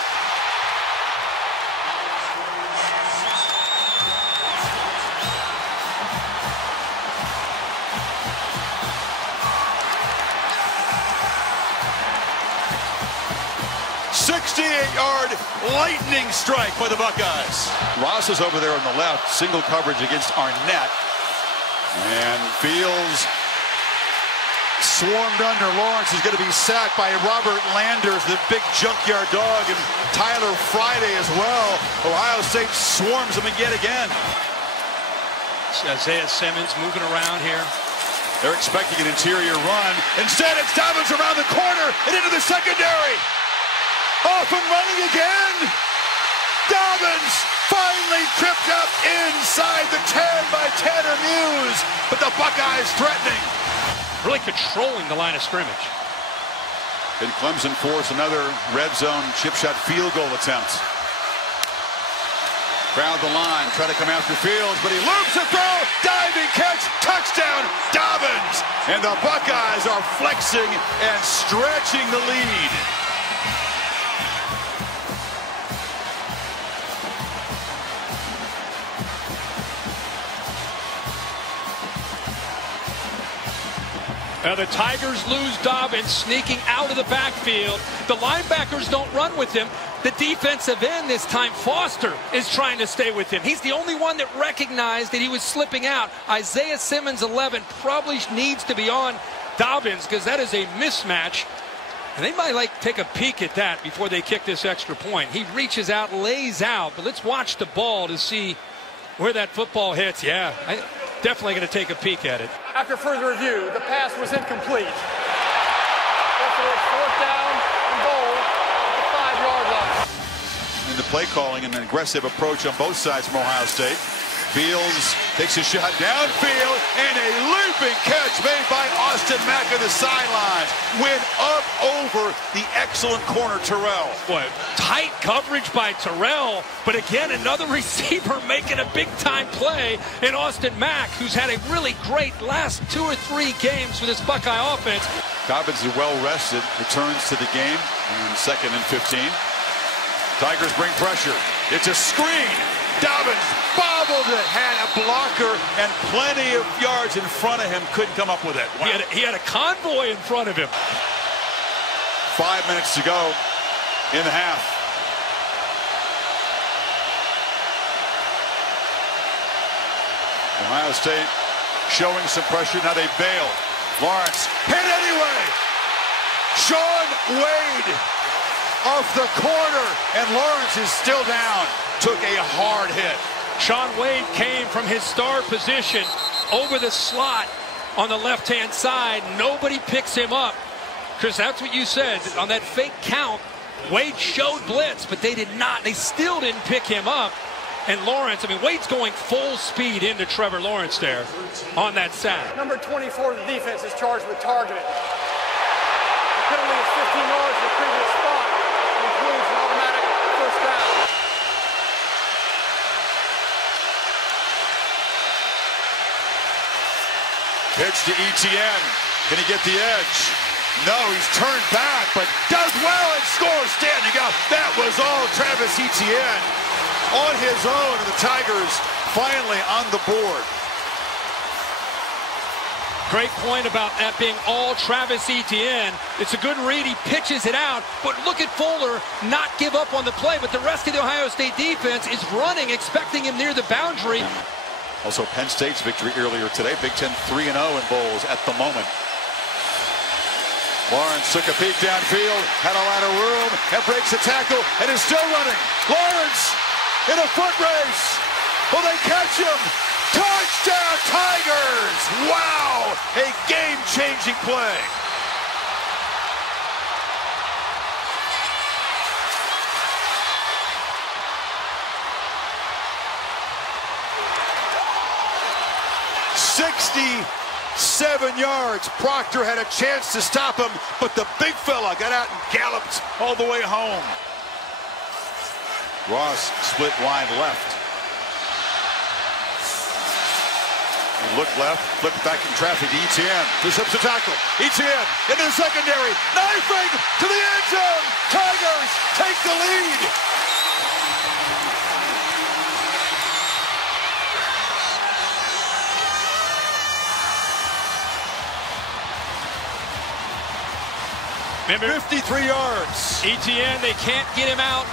.68-yard lightning strike by the Buckeyes. Ross is over there on the left, single coverage against Arnett. And Fields swarmed under. Lawrence is going to be sacked by Robert Landers, the big junkyard dog, and Tyler Friday as well. Ohio State swarms him again. Isaiah Simmons moving around here. They're expecting an interior run. Instead, it's Dobbins around the corner and into the secondary. Off and running again. Dobbins finally tripped up inside the 10 by Tanner Muse, but the Buckeyes threatening. Really controlling the line of scrimmage. And Clemson force another red zone chip shot field goal attempt. Crowd the line, try to come after Fields, but he loops the throw, diving catch, touchdown, Dobbins. And the Buckeyes are flexing and stretching the lead. The Tigers lose Dobbins, sneaking out of the backfield. The linebackers don't run with him. The defensive end this time, Foster, is trying to stay with him. He's the only one that recognized that he was slipping out. Isaiah Simmons, 11, probably needs to be on Dobbins because that is a mismatch. And they might take a peek at that before they kick this extra point. He reaches out, lays out, but let's watch the ball to see where that football hits. Yeah, definitely going to take a peek at it. After further review, the pass was incomplete. Therefore, it's fourth down and goal at the 5-yard line. In the play calling, an aggressive approach on both sides from Ohio State. Fields takes a shot downfield, and a leaping catch made by Austin Mack on the sidelines. Went up over the excellent corner Terrell. Boy, tight coverage by Terrell, but again, another receiver making a big-time play in Austin Mack, who's had a really great last 2 or 3 games for this Buckeye offense. Dobbins is well rested, returns to the game on 2nd and 15. Tigers bring pressure. It's a screen. Dobbins bobbled it, had a blocker and plenty of yards in front of him, couldn't come up with it. Wow. He had a convoy in front of him. 5 minutes to go in the half. Ohio State showing some pressure, now they bail. Lawrence hit anyway. Sean Wade off the corner, and Lawrence is still down. Took a hard hit. Shaun Wade came from his star position over the slot on the left-hand side. Nobody picks him up. Chris, that's what you said. On that fake count, Wade showed blitz, but they did not. They still didn't pick him up. And Lawrence, I mean, Wade's going full speed into Trevor Lawrence there on that sack. Number 24 of the defense is charged with targeting. The penalty is 15 yards to the previous spot. It includes an automatic first down. Pitch to Etienne. Can he get the edge? No, he's turned back, but does well and scores standing up. That was all Travis Etienne on his own, and the Tigers finally on the board. Great point about that being all Travis Etienne. It's a good read. He pitches it out, but look at Fuller not give up on the play. But the rest of the Ohio State defense is running, expecting him near the boundary. Also, Penn State's victory earlier today. Big Ten 3-0 in bowls at the moment. Lawrence took a peek downfield, had a lot of room, and breaks a tackle, and is still running. Lawrence in a foot race. Will they catch him? Touchdown, Tigers! Wow! A game-changing play. "67 yards. Proctor had a chance to stop him, but the big fella got out and galloped all the way home. Ross split wide left. He looked left, flipped back in traffic to Etienne. Intercepts the tackle. Etienne into the secondary. Knifing to the end zone. Tigers take the lead. Remember, 53 yards. Etienne, they can't get him out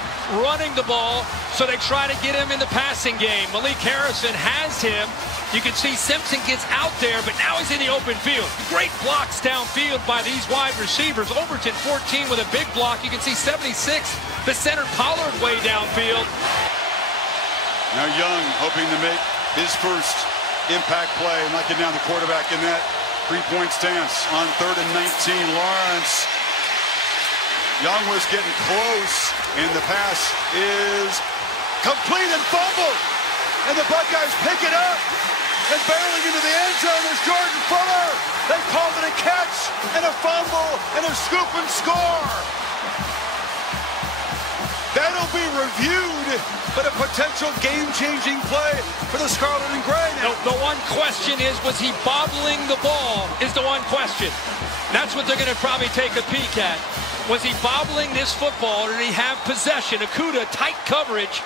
running the ball, so they try to get him in the passing game. Malik Harrison has him. You can see Simpson gets out there, but now he's in the open field. Great blocks downfield by these wide receivers. Overton 14 with a big block. You can see 76, the center Pollard way downfield. Now Young hoping to make his first impact play, knocking down the quarterback in that three-point stance on 3rd and 19. Lawrence. Young was getting close, and the pass is complete and fumbled. And the Buckeyes pick it up, and barreling into the end zone is Jordan Fuller. They called it a catch, and a fumble, and a scoop and score. That'll be reviewed, but a potential game-changing play for the Scarlet and Gray now. The one question is, was he bobbling the ball, is the one question. That's what they're going to probably take a peek at. Was he bobbling this football, or did he have possession? Okudah, tight coverage.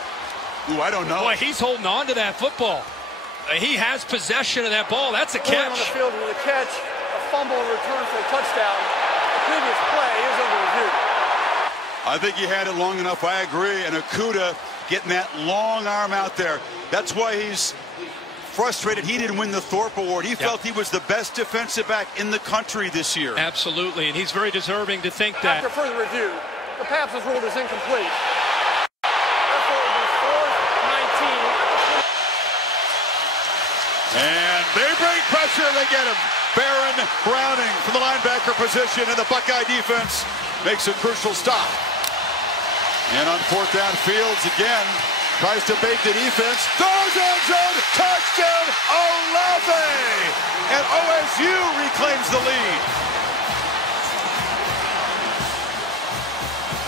Ooh, I don't know. Boy, he's holding on to that football. He has possession of that ball. That's a catch. On the field with a catch, a fumble and return for a touchdown. The previous play is under review. I think he had it long enough. I agree. And Okudah getting that long arm out there. That's why he's frustrated he didn't win the Thorpe Award. He felt he was the best defensive back in the country this year. Absolutely, and he's very deserving to think that. After further review, the pass was ruled as incomplete. Therefore, it will be 4th, 19. And they bring pressure, they get him. Baron Browning from the linebacker position, and the Buckeye defense makes a crucial stop. And on 4th down, Fields again tries to bait the defense, throws end zone, touchdown, Olave! And OSU reclaims the lead.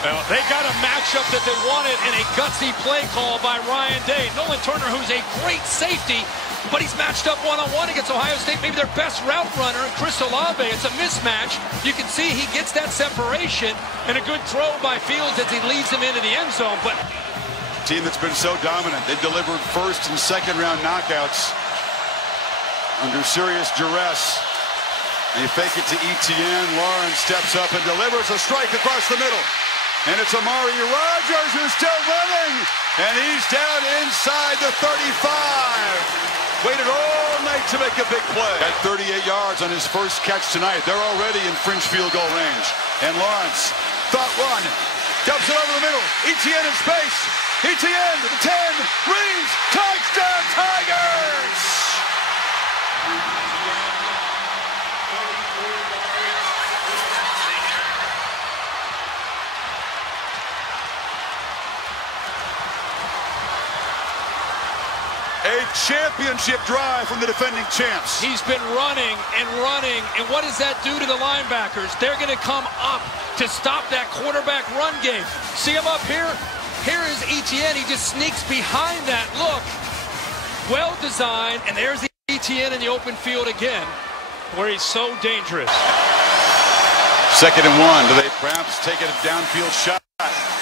Well, they got a matchup that they wanted in a gutsy play call by Ryan Day. Nolan Turner, who's a great safety, but he's matched up one-on-one against Ohio State, maybe their best route runner, Chris Olave. It's a mismatch. You can see he gets that separation, and a good throw by Fields as he leads him into the end zone. But team that's been so dominant. They delivered 1st and 2nd round knockouts under serious duress. They fake it to Etienne. Lawrence steps up and delivers a strike across the middle. And it's Amari Rogers who's still running. And he's down inside the 35. Waited all night to make a big play. At 38 yards on his first catch tonight. They're already in fringe field goal range. And Lawrence, thought run. Dumps it over the middle. Etienne in space. Etienne to the 10. Reeves, touchdown Tigers! A championship drive from the defending champs. He's been running and running, and what does that do to the linebackers? They're going to come up to stop that quarterback run game. See him up here? Here is Etienne. He just sneaks behind that. Look, well designed, and there's Etienne in the open field again, where he's so dangerous. 2nd and 1. Do they perhaps take a downfield shot?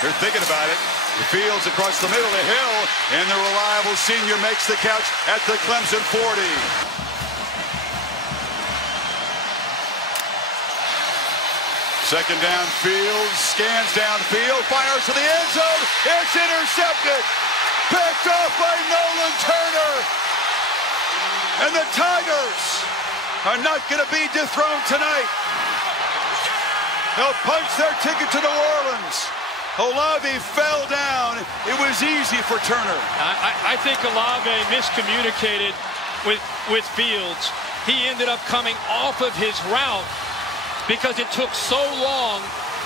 They're thinking about it. The Fields across the middle of the hill, and the reliable senior makes the catch at the Clemson 40. Second down, Fields scans downfield, fires to the end zone. It's intercepted. Picked off by Nolan Turner. And the Tigers are not going to be dethroned tonight. They'll punch their ticket to New Orleans. Olave fell down. It was easy for Turner. I think Olave miscommunicated with Fields. He ended up coming off of his route because it took so long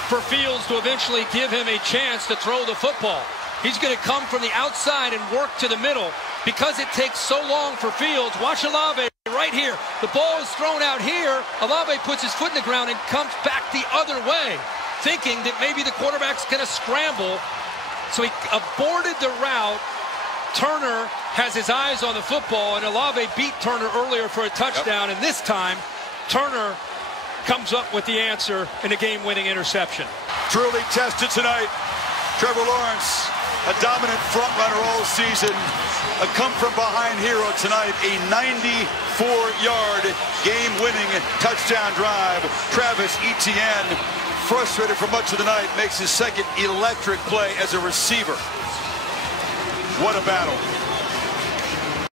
for Fields to eventually give him a chance to throw the football. He's going to come from the outside and work to the middle because it takes so long for Fields. Watch Olave right here. The ball is thrown out here. Olave puts his foot in the ground and comes back the other way, thinking that maybe the quarterback's going to scramble. So he aborted the route. Turner has his eyes on the football, and Olave beat Turner earlier for a touchdown, and this time Turner comes up with the answer in a game-winning interception. Truly tested tonight. Trevor Lawrence, a dominant front runner all season, a come-from-behind hero tonight, a 94-yard game-winning touchdown drive. Travis Etienne, frustrated for much of the night, makes his second electric play as a receiver. What a battle.